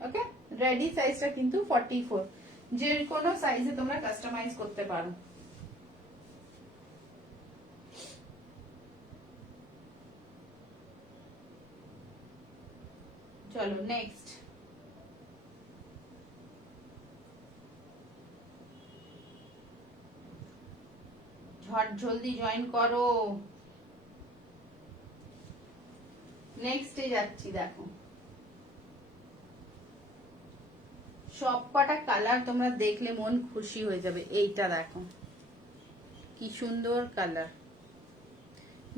ওকে, রেডি সাইজটা কিন্তু 44, যে কোনো সাইজে তোমরা কাস্টমাইজ করতে পারো। চলো নেক্সট, ঝট জলদি জয়েন করো। নেক্সটে যাচ্ছি, দেখো সব কটা কালার তোমরা দেখলে মন খুশি হয়ে যাবে। এইটা দেখো কি সুন্দর কালার,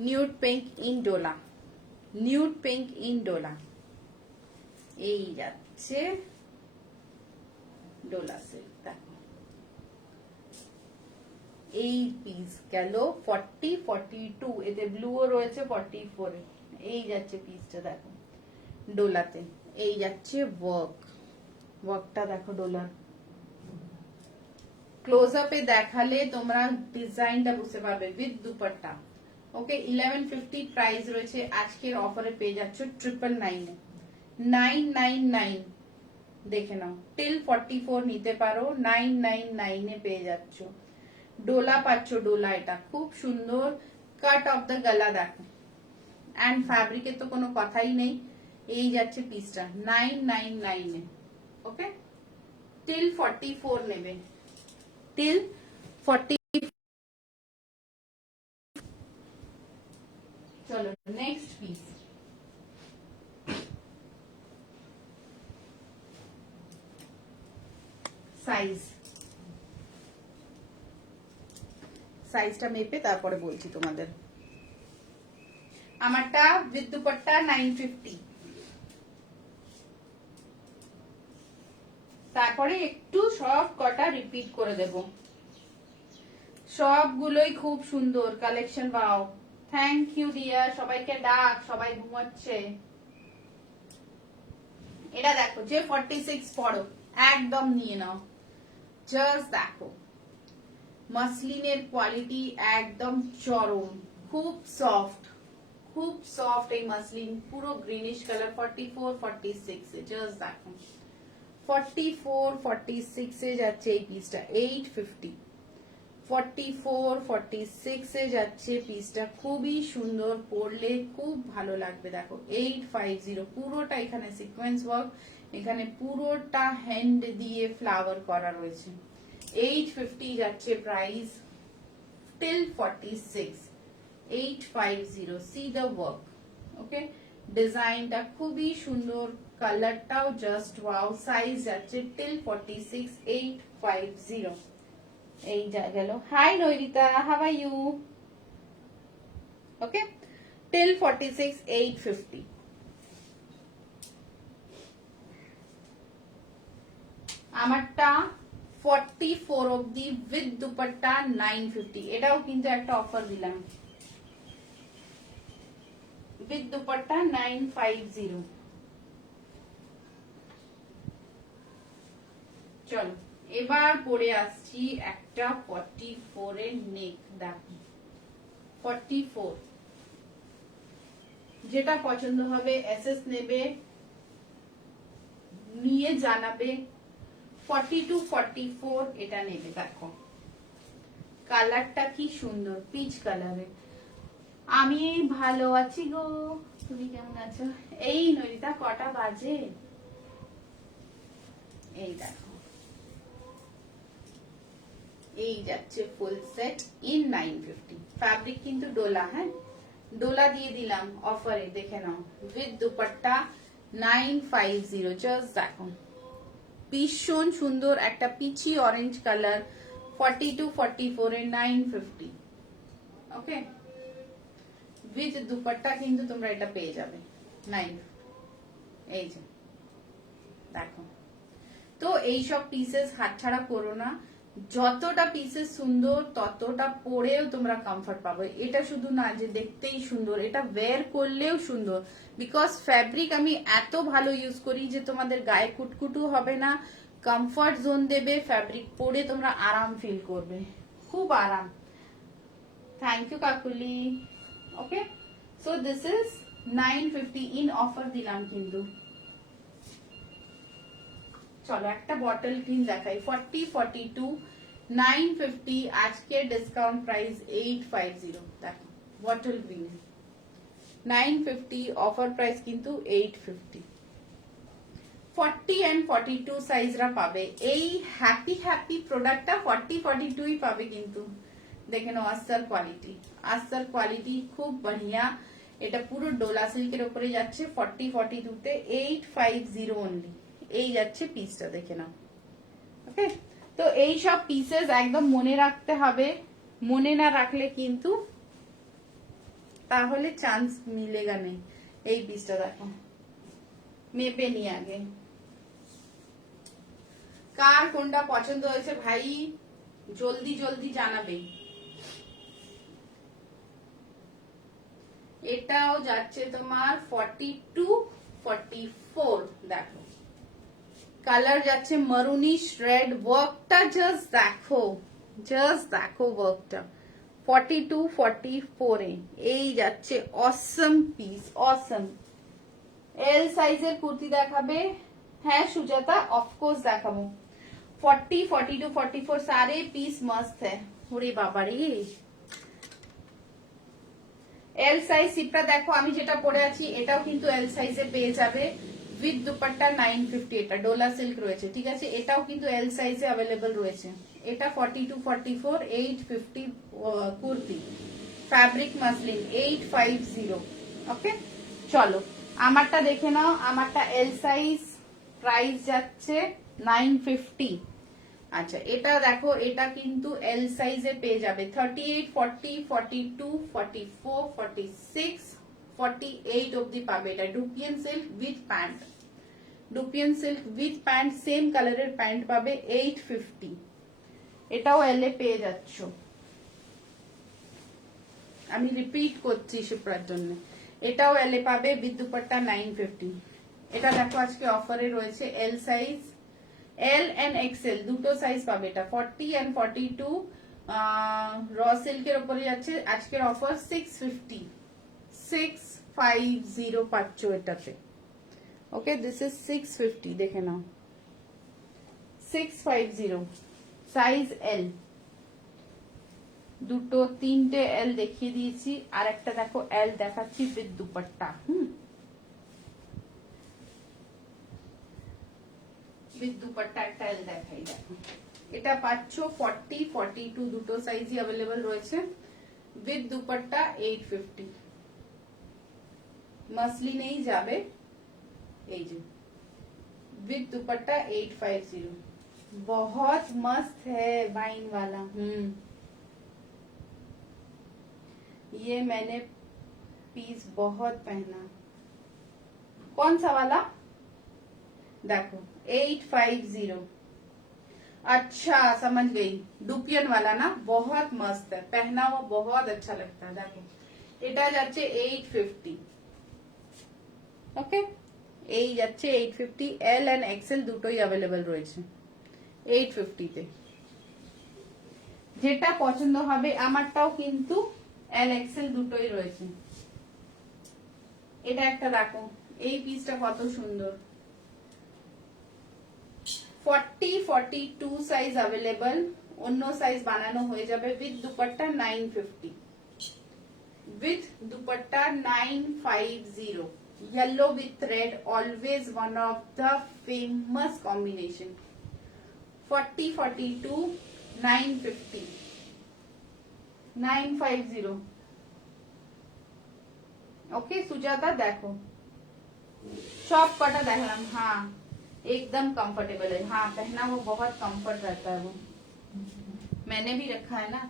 নিউড পিঙ্ক ইন ডোলা, নিউড পিঙ্ক ইন ডোলা। এই যাচ্ছে ডোলা সিল্ক, দেখো এই পিস গেল 40 42, এতে ব্লুও রয়েছে 44 এ। এই যাচ্ছে পিসটা দেখো ডোলাতে, এই যাচ্ছে ওয়ার্কটা দেখো ডোলার। ক্লোজ আপে দেখালে তোমরা ডিজাইনটা বুঝতে পারবে উইথ দুপাট্টা। ওকে, 1150 প্রাইস রয়েছে, আজকের অফারে পেয়ে যাচ্ছ 999 এ, 999 দেখে নাও, টিল 44 নিতে পারো, 999 এ পেয়ে যাচ্ছ। ডোলা পাচ্ছ, ডোলা এটা খুব সুন্দর, কাট অফ দ্য গলা দেখো, এন্ড ফ্যাব্রিকের তো কোনো কথাই নেই। এই যাচ্ছে পিসটা 999 এ। ওকে, টিল 44 নেবে, টিল 40। চলো নেক্সট পিস, সাইজটা মেপে তারপরে বলছি তোমাদের। আমারটা উইথ দুপাট্টা 950, তারপরে একটু সব কটা রিপিট করে দেব। সবগুলোই খুব সুন্দর কালেকশন। পাও, থ্যাংক ইউ ডিয়ার, সবাইকে ডাক, সবাই ঘুমাচ্ছে। এটা দেখো, যে 46 পড়ো একদম নিয়ে নাও, জাস্ট দেখো মাসলিনের কোয়ালিটি একদম চরম, খুব সফট, খুব সফট এই মাসলিন, পুরো গ্রিনিশ কালার। 44 46 এ জাস্ট দেখো, 44 46 এ যাচ্ছে এই পিসটা 850, 44 46 এ যাচ্ছে পিসটা, খুবই সুন্দর, পরলে খুব ভালো লাগবে। দেখো 850, পুরোটা এখানে সিকোয়েন্স ওয়ার্ক, এখানে পুরোটা হ্যান্ড দিয়ে ফ্লাওয়ার করা রয়েছে। 850 যাচ্ছে price, till 46 850। See the work. Okay, ডিজাইনটা খুবই সুন্দর, কালারটাও জাস্ট ওয়াও। সাইজ যাচ্ছে টিল 46 850। এই যা গেল। Hi Nairita, how are you? Okay, till 46 850। আমারটা 44 অবধি উইথ দুপাট্টা 950, এটাও কিন্তু একটা অফার দিলাম, উইথ দুপাট্টা 950। চলো এবার পরে আসছি একটা 44 এর নেক, দেখো 44, যেটা পছন্দ হবে এসএস নেবে, নিয়ে জানাবে। 42 44 এটা নেবে। দেখো কালারটা কি সুন্দর, পিচ কালারে। আমি ভালো আছি গো, তুমি কেমন আছো? এই নরিতা কটা বাজে? এই দেখো, এই যাচ্ছে ফুল সেট ইন 950। ফ্যাব্রিক কিন্তু ডোলা, হ্যাঁ ডোলা দিয়ে দিলাম অফারে, দেখে নাও উইথ দুপাট্টা 950। জাস্ট দেখো ভীষণ সুন্দর একটা পিচি অরেঞ্জ কালার, 42 44 এর 950। ওকে, উইথ দুপাট্টা কিন্তু তোমরা এটা পেয়ে যাবে 9। এই যে দেখো, তো এইসব পিসেস হাতছাড়া করো না, যতটা পিসেস সুন্দর ততটা পরেও তোমরা কমফর্ট পাবে। এটা শুধু না যে দেখতেই সুন্দর, এটা ওয়্যার করলেও সুন্দর, বিকজ ফ্যাব্রিক আমি এত ভালো ইউজ করি যে তোমাদের গায়ে কুটকুটু হবে না, কমফর্ট জোন দেবে, ফ্যাব্রিক পরে তোমরা আরাম ফিল করবে, খুব আরাম। Thank you Kakuli. Okay, so this is 950 in offer দিলাম কিন্তু। চলো একটা বটল গ্রিন দেখাই, 40 42 950, আজকে ডিসকাউন্ট প্রাইস 850। দেখো বটল গ্রিন 950, অফার প্রাইস কিন্তু 850। 40 and 42 সাইজরা পাবে এই হ্যাপি হ্যাপি প্রোডাক্টটা 40 42 ই পাবে কিন্তু। দেখে নাও আস্তর কোয়ালিটি, আস্তর কোয়ালিটি খুব বঢ়িয়া। এটা পুরো ডোলা সিল্কের উপরে যাচ্ছে, 40 42 তে 850 অনলি। এই যাচ্ছে পিসটা, দেখে নাও। ওকে, তো এই সব পিসেস একদম মনে রাখতে হবে, মনে না রাখলে কিন্তু তাহলে চান্স মিলেগা নেই। এই পিসটা দেখো, মেপে নি আগে, কার কোনটা পছন্দ হয়েছে ভাই জলদি জলদি জানাবে। এটাও যাচ্ছে তোমার 42 44। দেখো কালার যাচ্ছে মারুনিশ রেড, ওয়ার্কটা জাস্ট দেখো, জাস্ট দেখো ওয়ার্কটা। 42 44 এ এই যাচ্ছে অসম পিস, অসম। এল সাইজের কুর্তি দেখাবে? হ্যাঁ সুজাতা, অফকোর্স দেখাবো। 40 42 44 सारे पीस मस्त है। ওরে বাবা রে, এল সাইজ সিপটা দেখো, আমি যেটা পরে আছি এটাও কিন্তু এল সাইজে পেয়ে যাবে, উইথ দুপাট্টা 950। এটা ডোলা সিল্ক রয়েছে, ঠিক আছে, এটাও কিন্তু এল সাইজে অ্যাভেলেবল রয়েছে। এটা 42 44 850 কুর্তি, ফ্যাব্রিক মাসলিন 850। ওকে, চলো আমারটা দেখে নাও, আমারটা এল সাইজ, প্রাইস যাচ্ছে 950। আচ্ছা এটা দেখো, এটা কিন্তু এল সাইজে পেয়ে যাবে, 38 40 42 44 46 48 অব্দি পাবে। এটা dupion silk with pant, dupion silk with pant, same কালারের প্যান্ট পাবে 850। এটাও এল এ পেয়ে যাচ্ছ, আমি রিপিট করছি শিপ্রার জন্য। এটাও এল এ পাবে উইথ দুপাট্টা 950। এটা দেখো আজকে অফারে রয়েছে, L size, L and XL দুটো সাইজ পাবে। এটা 40 and 42 র সিল্কের উপরে যাচ্ছে, আজকের অফার 650 650 পাচ্ছ এটাতে। ওকে, দিস ইজ 650, দেখে নাও 650, সাইজ এল। দুটো তিনটে এল দেখিয়ে দিয়েছি, আর একটা দেখো এল দেখাচ্ছি উইথ দুপাট্টা। উইথ দুপাট্টা একটা এল দেখাই, দেখো এটা পাচ্ছ 40 42 দুটো সাইজই অ্যাভেলেবল রয়েছে, উইথ দুপাট্টা 850। মসলিনেই যাবে, এই যে विद दुपट्टा 850। बहुत मस्त है वाइन वाला। ये मैंने पीस बहुत पहना। कौन सा वाला? देखो 850। अच्छा समझ गई, डुपियन वाला ना, बहुत मस्त है, पहना हुआ बहुत अच्छा लगता है। देखो এটা যাচ্ছে 850। ওকে, এই যাচ্ছে 850, এল এন্ড এক্সেল দুটোই অ্যাভেলেবল রয়েছে 850 তে। যেটা পছন্দ হবে, আমারটাও কিন্তু এল এক্সেল দুটোই রয়েছে। এটা একটা দেখো, এই পিসটা কত সুন্দর, 40 42 সাইজ অ্যাভেলেবল, অন্য সাইজ বানানো হয়ে যাবে, with dupatta 950, with dupatta 950। Yellow with red, always one of the famous combination. 40 42 950 950। Okay Sujata, देखो सब कटा देखलाम, हाँ एकदम कंफर्टेबल है, हाँ पहना वो बहुत कंफर्ट रहता है वो, मैंने भी रखा है ना।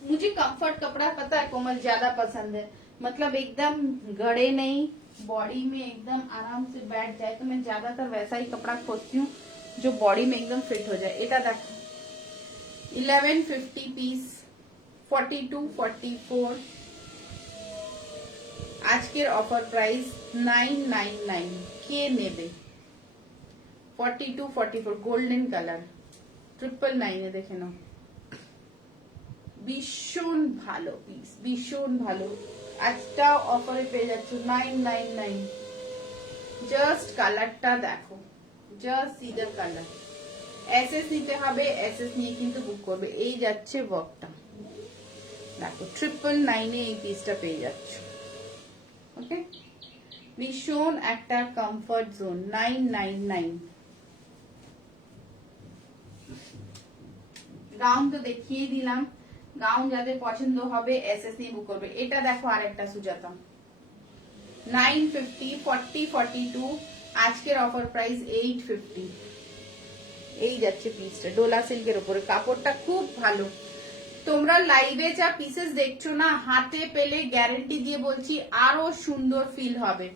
मुझे कंफर्ट कपड़ा पता है कोमल ज्यादा पसंद है, मतलब एकदम गड़े नहीं, बॉडी में एकदम आराम से बैठ जाए, तो मैं ज्यादातर वैसा ही कपड़ा खोजती हूँ जो बॉडी में एकदम फिट हो जाए। এটা দেখো 1150 পিস, 42, 44। আজকের অফার প্রাইস 999। কে নেবে? 42, 44 গোল্ডেন কালার, 999 এ দেখে নাও। ভীষণ ভালো পিস, ভীষণ ভালো। আজটা অফারে পেয়ে যাচ্ছ 999। জাস্ট কালারটা দেখো, just see the colour. SS নিতে হবে, এসএস নিয়ে কিন্তু বুক করবে। এই যাচ্ছে ওয়ার্কটা দেখো, 999 এই পিসটা পেয়ে যাচ্ছ। ওকে, ভীষণ একটা কমফর্ট জোন, 999। গাউন তো দেখিয়ে দিলাম, গাউন যাদের পছন্দ হবে এসএস নিয়ে বুক করবে। এটা দেখো আরেকটা সুজাতা, 950, 40, 42। আজকের অফার প্রাইস 850। এই যাচ্ছে পিসটা ডোলা সিল্কের উপরে, কাপড়টা খুব ভালো। তোমরা লাইভে যা পিসেস দেখছো না, হাতে পেলে গ্যারান্টি দিয়ে বলছি আরো সুন্দর ফিল হবে,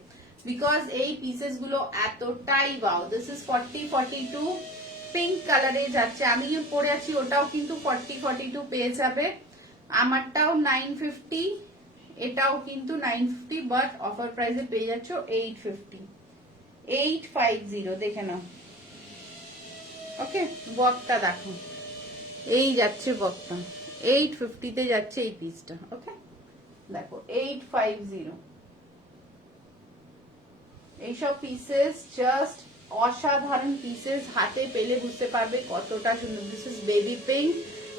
বিকজ এই পিসেস গুলো এতটাই ওয়াও। দিস ইজ 40, 42 পিঙ্ক কালারে যাচ্ছে। আমি পরে আছি ওটাও কিন্তু 40, 42 পেয়ে যাবে। আমারটাও 950, এটাও কিন্তু 950, বাট অফার প্রাইসে পেয়ে যাচ্ছ 850, 850। দেখে নাও। ওকে, বক্সটা দেখো, এই যাচ্ছে বক্সটা 850 তে যাচ্ছে এই পিসটা। ওকে দেখো, 850। এইসব পিসেস জাস্ট অসাধারণ পিসেস, হাতে পেলে বুঝতে পারবে কতটা সুন্দর। দিস ইজ বেবি পিঙ্ক,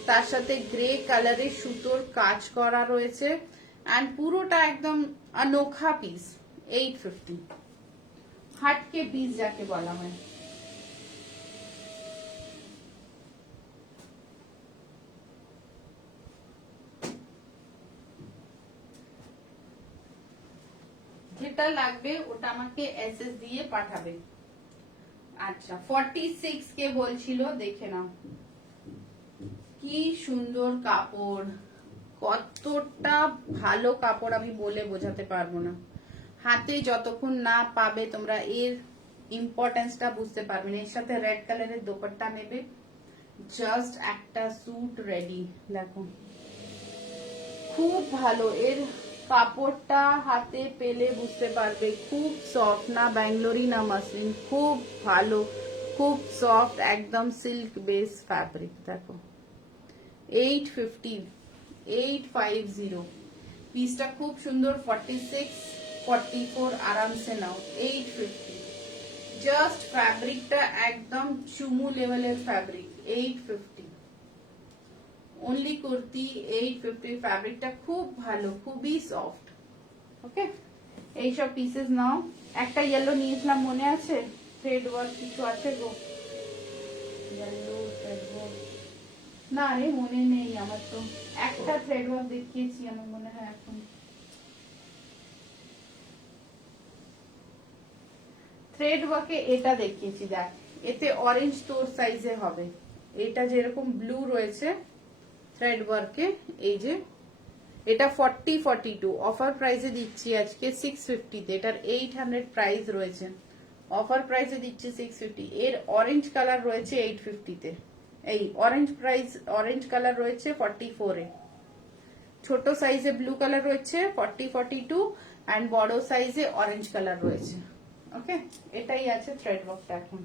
তার সাথে গ্রে কালারের সুতোর কাজ করা রয়েছে, এন্ড পুরোটা একদম অনोखा পিস। 850 হাটকে পিস যাকে বলা হয়। যেটা লাগবে ওটা আমাকে এসএস দিয়ে পাঠাবে। আচ্ছা, 46 কে বলছিল, দেখে নাও কি সুন্দর কাপড়, কতটা ভালো কাপড় আমি বলে বোঝাতে পারবো না। হাতে যতক্ষণ না পাবে তোমরা এর ইম্পর্টেন্সটা বুঝতে পারবে না। এর সাথে রেড কালারের দোপাট্টা নেবে, জাস্ট একটা স্যুট রেডি। দেখো খুব ভালো, এর কাপড়টা হাতে পেলে বুঝতে পারবে, খুব সফট, না ব্যাঙ্গলোরি না মাসলিন, খুব ভালো, খুব সফট, একদম সিল্ক বেস ফ্যাব্রিক। দেখো 850, 850 পিসটা খুব সুন্দর। 46, 44 আরামসে নাও। 850 জাস্ট ফ্যাব্রিকটা একদম চুমু লেভেলের ফ্যাব্রিক। 850 অনলি কুর্তি, 850। ফ্যাব্রিকটা খুব ভালো, খুবই সফট। ওকে, এইসব পিসেস নাও। একটা ইয়েলো নিয়েছিলাম মনে আছে, থ্রেড ওয়ার্ক কিছু আছে গো, ইয়েলো থ্রেড ওয়ার্ক, না রে মনে নেই আমার, তো একটা থ্রেড ওয়ার্ক দেখিয়েছি আমার মনে হয়। এখন থ্রেড ওয়ার্কে এটা দেখিয়েছি, দেখ এতে অরেঞ্জ তোর সাইজে হবে। এটা যেরকম ব্লু রয়েছে থ্রেড ওয়ার্কে, এই যে এটা 40, 42 অফার প্রাইসে দিচ্ছি আজকে 650 তে। এটার 800 প্রাইস রয়েছে, অফার প্রাইসে দিচ্ছি 650। এর অরেঞ্জ কালার রয়েছে 850 তে। এই অরেঞ্জ প্রাইস, অরেঞ্জ কালার রয়েছে 44 এ। ছোট সাইজে ব্লু কালার রয়েছে 40, 42, এন্ড বড় সাইজে অরেঞ্জ কালার রয়েছে। ওকে, এটাই আছে থ্রেড ওয়ার্কটা। এখন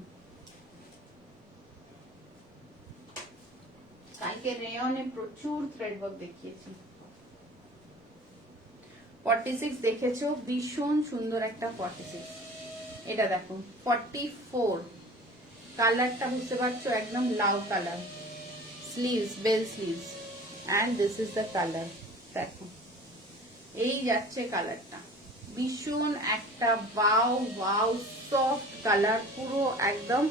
কালকে রেয়নে প্রচুর থ্রেড ওয়ার্ক দেখিয়েছি। 46 দেখেছো, ভীষণ সুন্দর একটা 46। এটা দেখো 44, কালারটা বুঝতে পারছো, একদম লাউ colour. Sleeves, bell sleeves, and this is the colour. দেখো এই যাচ্ছে কালারটা, ভীষণ একটা ওয়াও ওয়াও সফট কালার, পুরো একদম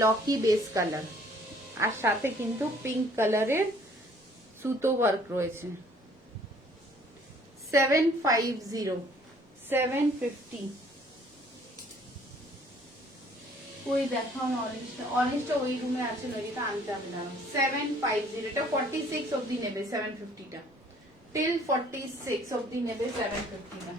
লকি বেস কালার, আর সাথে কিন্তু পিঙ্ক কালারের সুতো ওয়ার্ক রয়েছে। 750, 750। ওই দেখাও না অরেঞ্জটা, অরেঞ্জটা ওই রুমে আছে, নইটা আনতে হবে না। 750, এটা 46 অবধি নেবে 750 টা, টিল 46 অবধি নেবে 750 টা।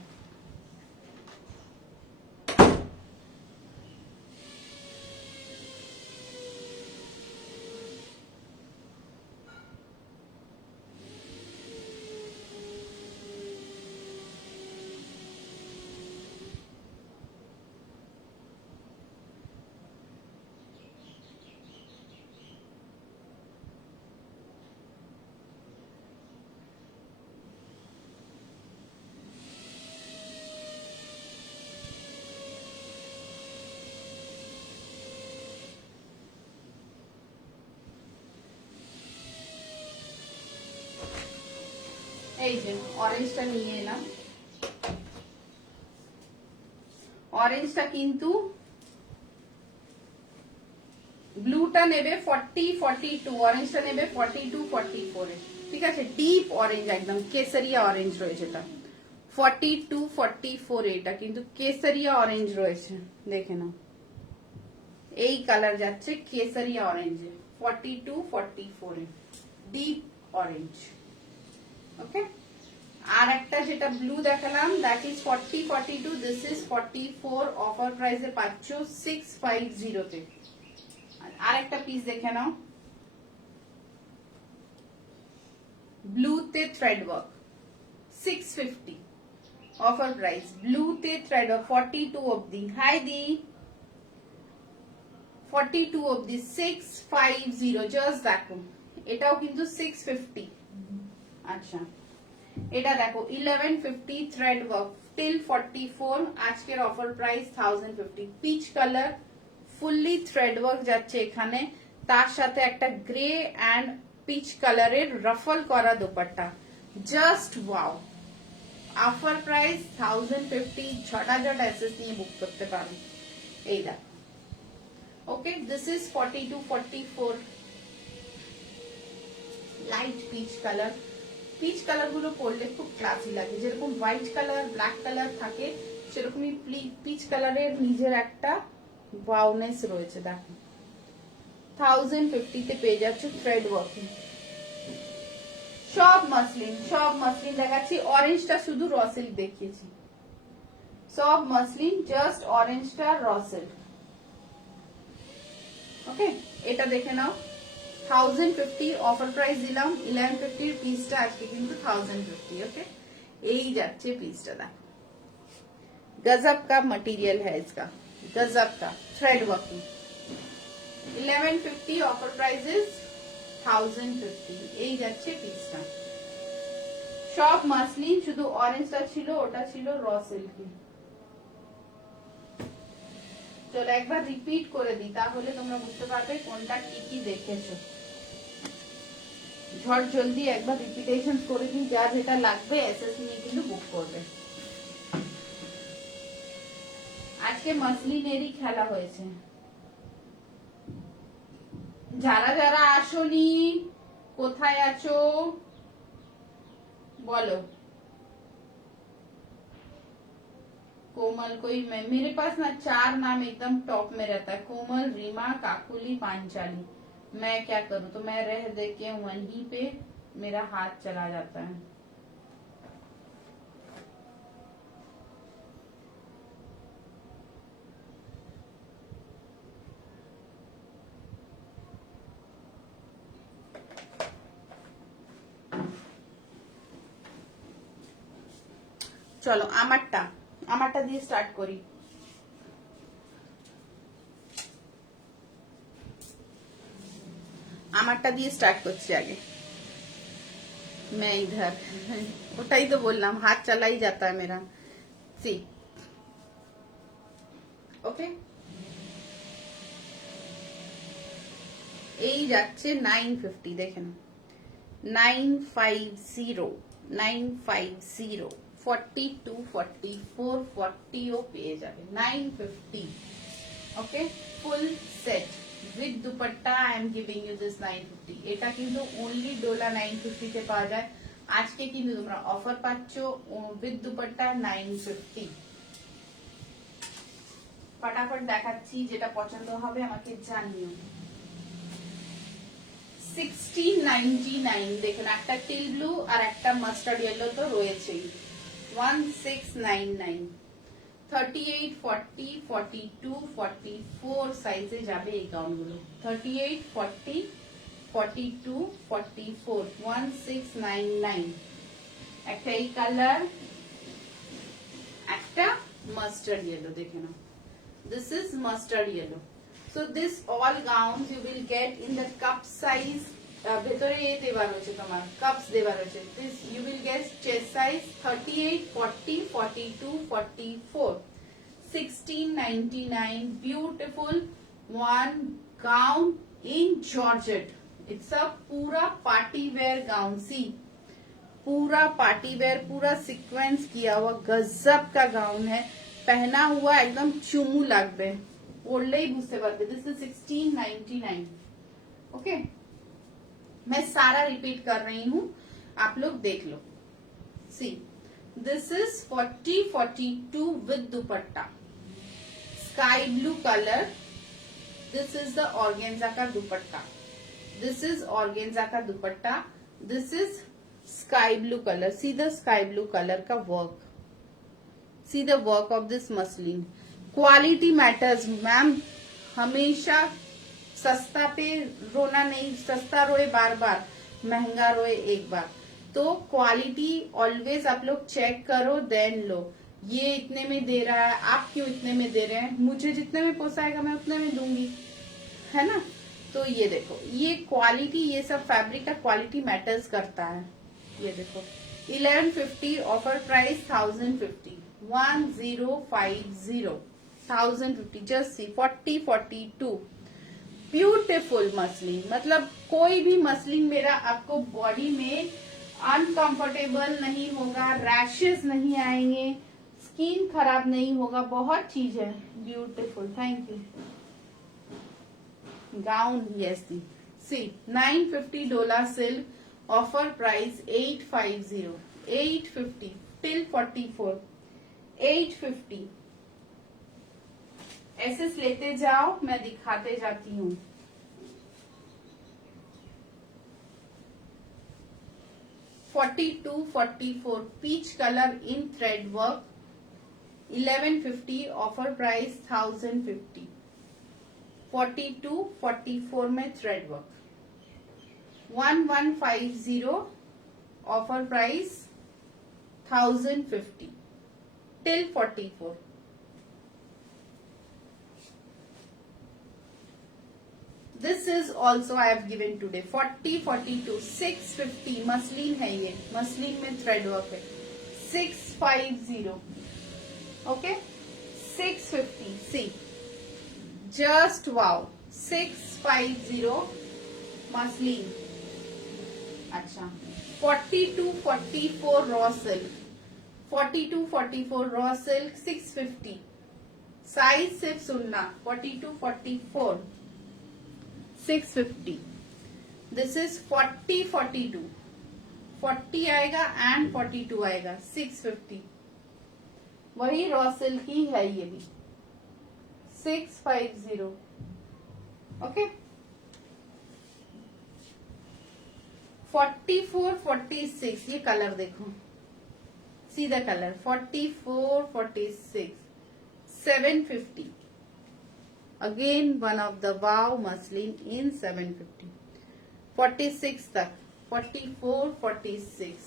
এই যে অরেঞ্জটা নিয়ে এলাম, অরেঞ্জটা কিন্তু ব্লুটা নেবে 40-42, অরেঞ্জটা নেবে 42-44 এ, ঠিক আছে। ডিপ অরেঞ্জ, একদম কেসারিয়া অরেঞ্জ রয়েছে, এটা 42-44 এটা কিন্তু কেসারিয়া অরেঞ্জ রয়েছে, দেখে নাও। এই কালার যাচ্ছে কেসারিয়া অরেঞ্জে 42-44 এ, ডিপ অরেঞ্জ। ওকে, আর একটা যেটা ব্লু দেখালাম that is 40-42, this is 44, offer প্রাইসে পাচ্ছ 650 তে। আর একটা পিস দেখে নাও, ব্লুতে থ্রেড ওয়ার্ক 650, অফার প্রাইস, ব্লুতে থ্রেড ওয়ার্ক 42 অবধি। হাই দি 42 অবধি 650, জাস্ট দেখো, এটাও কিন্তু 650। আচ্ছা, এটা দেখো 1150 থ্রেড ওয়ার্ক টিল 44, আজকের offer price 1050, peach colour, fully thread work যাচ্ছে এখানে, তার সাথে একটা গ্রে অ্যান্ড পিচ কালারের রাফল করা dupatta, just wow. Offer price 1050, ঝটাঝট এসএস নিয়ে বুক করতে পারো। এই দেখো, okay, this is 42-44, light peach colour. Peach colour গুলো পরলে খুব ক্লাসি লাগে, যেরকম হোয়াইট কালার ব্ল্যাক কালার থাকে সেরকমই পিচ কালারের নিজের একটা ওয়াওনেস রয়েছে। দেখো 1050 তে পেয়ে যাচ্ছ থ্রেড ওয়ার্কিং, সব মাসলিন, সব মাসলিন দেখাচ্ছি। অরেঞ্জটা শুধু র সিল্ক দেখিয়েছি, সব মাসলিন, জাস্ট অরেঞ্জটা র সিল্ক। ওকে, এটা দেখে নাও 1050, অফার প্রাইস দিলাম 1150, পিসটা আজকে কিন্তু 1050। ओके, এই যাচ্ছে পিসটা, দেখো गजब का मटेरियल है इसका, गजब का thread working. 1150, offer price is 1050, এই যাচ্ছে পিসটা। সব মাসলিন, শুধু অরেঞ্জটা ছিল, ওটা ছিল র সিল্কি। চলো একবার রিপিট করে দিই, তাহলে তোমরা বুঝতে পারবে কোনটা কি কি দেখেছো। ঝট জলদি একবার রিপিটেশন করে দিই, যা যেটা লাগবে এসএস নিয়ে কিন্তু বুক করবে। আজকে মাসলিনেরই খেলা হয়েছে। যারা যারা আসোনি, কোথায় আছো বলো। कोमल कोई, मेरे पास ना 4 नाम एकदम टॉप में रहता है, कोमल, रीमा, काकुली, पांचाली। मैं क्या करूं, तो मैं रह दे के वहीं पे मेरा हाथ चला जाता है। চলো আমারটা আমারটা দিয়ে স্টার্ট করি। আমারটা দিয়ে স্টার্ট করছি আগে। मैं इधर, ওটাই তো বললাম, হাত চালাই जाता है मेरा। सी ওকে, এই যাচ্ছে 950, দেখেন 950, 950, 42, 44, 40 ও পেয়ে যাবে 950। Okay, full set with dupatta I am giving you this 950। এটা কিন্তু অনলি ডোলা 950 তে পাওয়া যায়, আজকে কিন্তু তোমরা অফার পাচ্ছ উইথ দুপাট্টা 950। ফটাফট দেখাচ্ছি, যেটা পছন্দ হবে আমাকে জানিও। 1699, দেখুন একটা টিল ব্লু আর একটা মাস্টার্ড ইয়েলো তো রয়েছেই, 1699। 38, 40, 42, 44 সাইজে যাবে এই গাউনগুলো, 38, 40, 42, 44, 1699। একটা এই কালার, একটা মাস্টার্ড ইয়েলো, দেখে নাও, this is mustard yellow. So this all gowns you will get in the cup size, ভেতরে এ দেওয়া রয়েছে, তোমার কাপস দেওয়া রয়েছে। This you will get chest size 38, 40, 42, 44, 1699, beautiful one gown in georgette। It's a pura party wear gown, see, पूरा party wear, पूरा sequence किया हुआ गजब का गाउन है, पहना हुआ एकदम चुमू लागबे, ओल्डे ही बुझते पारबे। This is 1699। ओके, मैं सारा रिपीट कर रही हूँ, आप लोग देख लो। See, this is 4042 with dupatta, sky blue colour. This is the organza का दुपट्टा, दिस इज ऑर्गेन्जा का dupatta, this is sky blue colour. See the sky blue colour का work, see the work of this muslin. Quality matters ma'am, हमेशा सस्ता पे रोना नहीं, सस्ता रोए बार बार, महंगा रोए एक बार। तो क्वालिटी ऑलवेज आप लोग चेक करो देन लो। ये इतने में दे रहा है, आप क्यों इतने में दे रहे हैं, मुझे जितने में पोसाएगा मैं उतने में दूंगी, है ना। तो ये देखो, ये क्वालिटी, ये सब फैब्रिक का क्वालिटी मैटर्स करता है। ये देखो 1150, offer price 1050, 1050, 1050। Just see 4042, beautiful muslin. मतलब कोई भी मसलिन मेरा आपको बॉडी में अनकंफर्टेबल नहीं होगा, रैशेस नहीं आएंगे, स्किन खराब नहीं होगा, बहुत चीज है। Beautiful, thank you. Gown, yes दी। See 950 dollar silk, offer price 850, 850 till 44, 850। ऐसे लेते जाओ, मैं दिखाते जाती हूँ। $42, $44 peach colour in thread work, 1150, offer price 1050, 42, 44 में thread work, 1150, offer price 1050 till 44। This is also I have given today 40, 42, 650 muslin है, ये मसलिन में थ्रेड वर्क है, 650। ओके, 650। सी, जस्ट वाओ, 650 मसलिन। अच्छा, 42, 44 raw silk, 42, 44 raw silk 650। Size सिर्फ सुनना, 42, 44 650। This is 40, 42, 40 आएगा and 42 आएगा, 650। वही रॉ सिल्क ही है ये भी, 650। ओके, 44, 46, ये कलर देखो, see the colour, 44, 46, 750। Again one of the wow muslin in 750, 46 तक, 44, 46,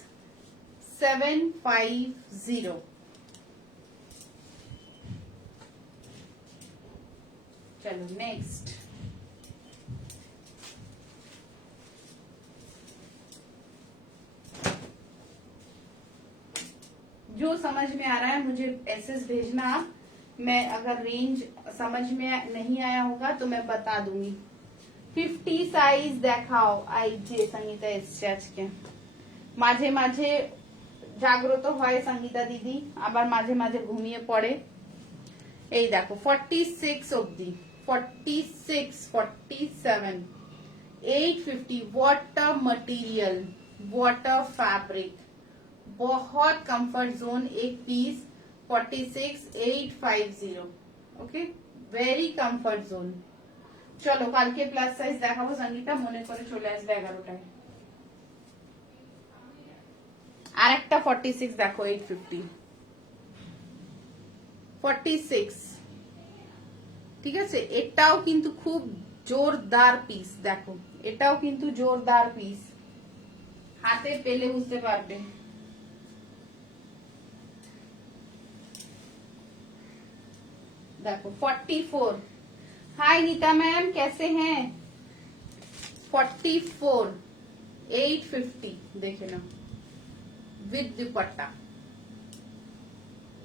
750। चलो नेक्स्ट, जो समझ में आ रहा है मुझे एसएस भेजना आप। मैं अगर रेंज समझ में नहीं आया होगा तो मैं बता दूंगी। 50 साइज देखाओ, आईजे संगीता এসছে মাঝে মাঝে জাগ্রত হয় संगीता दीदी, আবার মাঝে মাঝে ঘুমিয়ে পড়ে। এই দেখো 46 অবধি, 46, 47, 850। What a material, what a fabric, बहुत कंफर्ट जोन एक piece, 46, 850। Okay, very comfort zone. চলো কালকে প্লাস সাইজ দেখাবো संगीता, মনে করে চলে আসবে 11টায়। আর একটা 46 দেখো, 850, 46। ঠিক আছে, এটাও কিন্তু খুব জোরদার পিস, দেখো এটাও কিন্তু জোরদার পিস, হাতে পেলে বুঝতে পারবে। देखो 44। हाय नीता मैम, कैसे हैं? 44, 850, देखे ना विद दुपट्टा,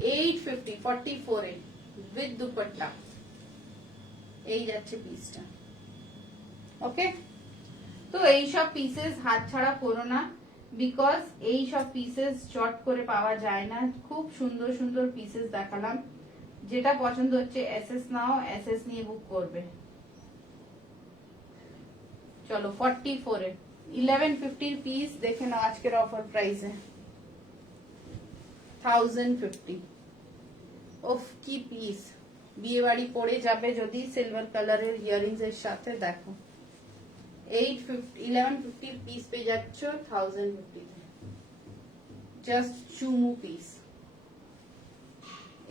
850, 44 विद दुपट्टा, এই যাচ্ছে পিসটা। ওকে, তো এই সব পিসেস হাত ছাড়া করো না, বিকজ এই সব পিসেস চট করে পাওয়া যায় না। খুব সুন্দর সুন্দর পিসেস দেখালাম, যেটা পছন্দ হচ্ছে এসএস নাও, এসএস নিয়ে বুক করবে। চলো 44 এ 1150 পিস দেখে নাও আজকের অফার প্রাইসে 1050। ওফ কি পিস, বিয়ে বাড়ি পরে যাবে যদি সিলভার কালারের ইয়ারিংস এর সাথে। দেখো 1150 পিস পেয়ে যাচ্ছ 1050 জাস্ট চুমু পিস।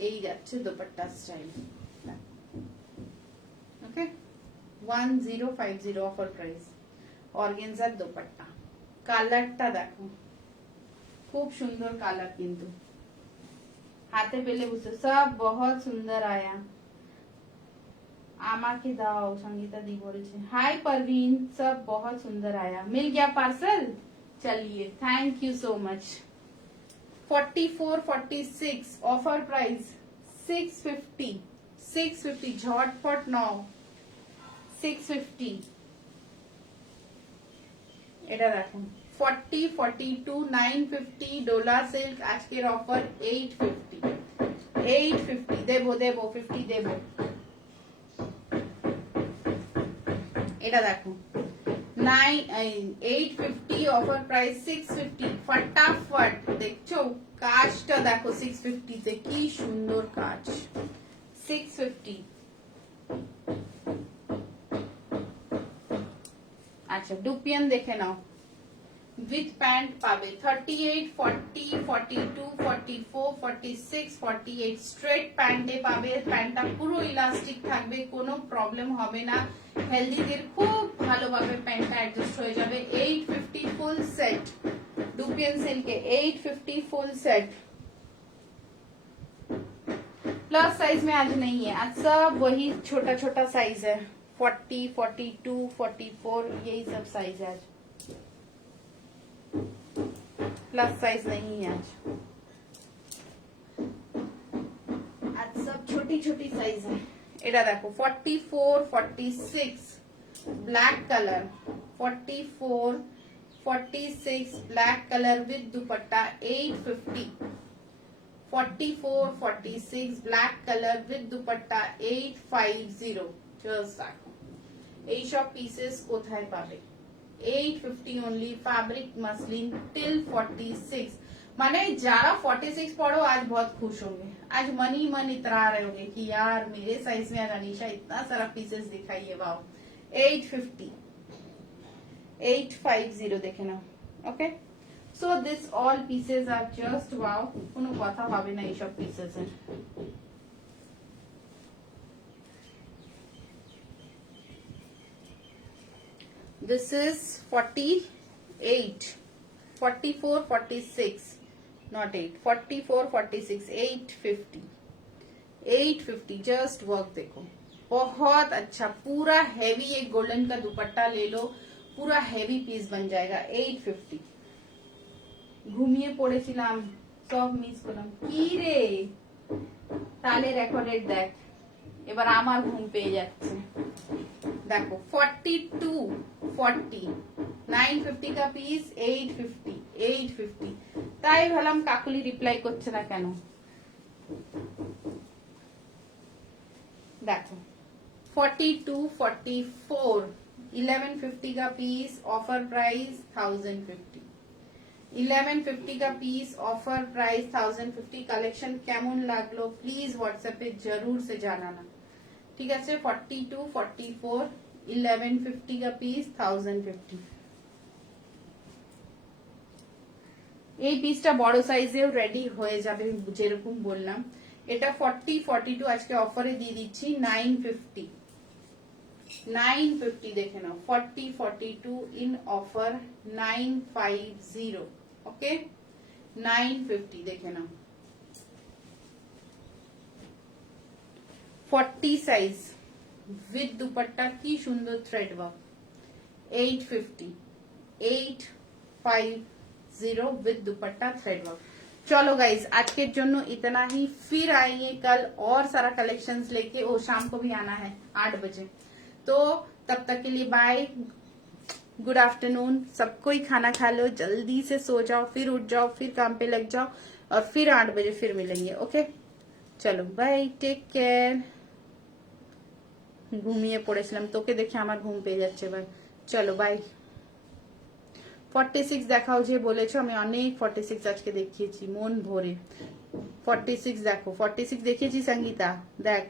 এই যাচ্ছে দোপাট্টা স্টাইল। ওকে 1050 অফার প্রাইস, অর্গেনজার দোপাট্টা। কালারটা দেখো, খুব সুন্দর কালার, কিন্তু হাতে পেলে বুঝতে সব বহুত সুন্দর আয়া। আমাকে দাও, संगीता दी বলছে हाय परवीन, सब बहुत सुंदर आया। मिल गया पार्सल, चलिए thank you so much. 4446 offer price 650 झटपट नाও 650। এটা দেখুন 40 42 950 ডোলা সিল্ক আজকের অফার 850 দেবো 50 দেবো। এটা দেখো 850 অফার প্রাইস 650। ফটাফট দেখছো কাজটা দেখো 650 তে কি সুন্দর কাজ। 650। আচ্ছা ডুপিয়ান দেখে নাও, উইথ প্যান্ট পাবে 38 40 42 44 46 48 স্ট্রেট প্যান্টে পাবে। প্যান্টটা পুরো ইলাস্টিক থাকবে, কোনো প্রবলেম হবে না। হেলদিদের খুব ভালোভাবে প্যান্টটা অ্যাডজাস্ট হয়ে যাবে। 850 ফুল সেট डुपियन सिल्क के 850 फुल सेट। प्लस साइज में आज नहीं है, आज सब वही छोटा छोटा साइज है। 40 42 44 यही सब साइज है आज, प्लस साइज नहीं है आज। आज सब छोटी छोटी साइज है। এটা দেখো 44 46 black colour, 44 46 black colour with dupatta 850। 44 46 black colour with dupatta 850। Just দেখো এই সব পিসেস কোথায় পাবে? 850 ओनली। Fabric muslin till 46। माने जारा 46 पढ़ो आज बहुत खुश होंगे। आज मन ही मन इतरा रहे होंगे कि यार मेरे साइज में आज अनीशा इतना सारा पीसेस दिखाई है। वाओ 850 850 देखे ना। Okay so this all pieces are just wow. कोनो কথা হবে না এই সব পিসেস এর। This is 48 44 46 not 8 44 46 850 850। Just work देखो बहुत अच्छा, पूरा हैवी एक गोल्डन का दुपट्टा ले लो, पूरा हैवी पीस बन जाएगा। 850। ঘুমিয়ে পড়েছিলাম সব মিস করলাম। কি রে তাহলে রেকর্ডেড দেখ, এবার আমার ঘুম পেয়ে যাচ্ছে। देखो 42 40 950 का पीस 850 850। তাই ভাবলাম কাকুলি রিপ্লাই করছে না কেন। देखो 42 44 1150 का पीस ऑफर प्राइस 1050। 1150 का पीस ऑफर प्राइस 1050। कलेक्शन কেমন লাগলো প্লিজ হোয়াটসঅ্যাপে জরুর से জানানা, ঠিক আছে। 42 44 1150 का पीस 1050। এই পিসটা বড় সাইজেও রেডি হয়ে যাবে যেরকম বললাম। এটা 40 42 আজকে অফারে দিয়ে দিচ্ছি 950 950 দেখে নাও। 40 42 ইন অফার 950। ওকে 950 দেখে নাও। 40 সাইজ উইথ দুপাট্টা কি সুন্দর thread work 850 850 with dupatta thread work. चलो गाइज आज के जन्नो इतना ही, फिर आएंगे कल और सारा कलेक्शंस लेके। और शाम को भी आना है 8 बजे, तो तब तक के लिए बाय, गुड आफ्टरनून, सबको ही खाना खा लो, जल्दी से सो जाओ, फिर उठ जाओ, फिर काम पे लग जाओ और फिर 8 बजे फिर मिलेंगे। ओके चलो बाय, टेक केयर। ঘুমিয়ে পড়েছিলাম, তোকে দেখে আমার ঘুম পেয়ে যাচ্ছে ভাই। চলো বাই। 46 দেখাও যে বলেছো, আমি অনেক 46 আজকে দেখিয়েছি মন ভরে। 46 দেখো, 46 দেখিয়েছি সঙ্গীতা, দেখ।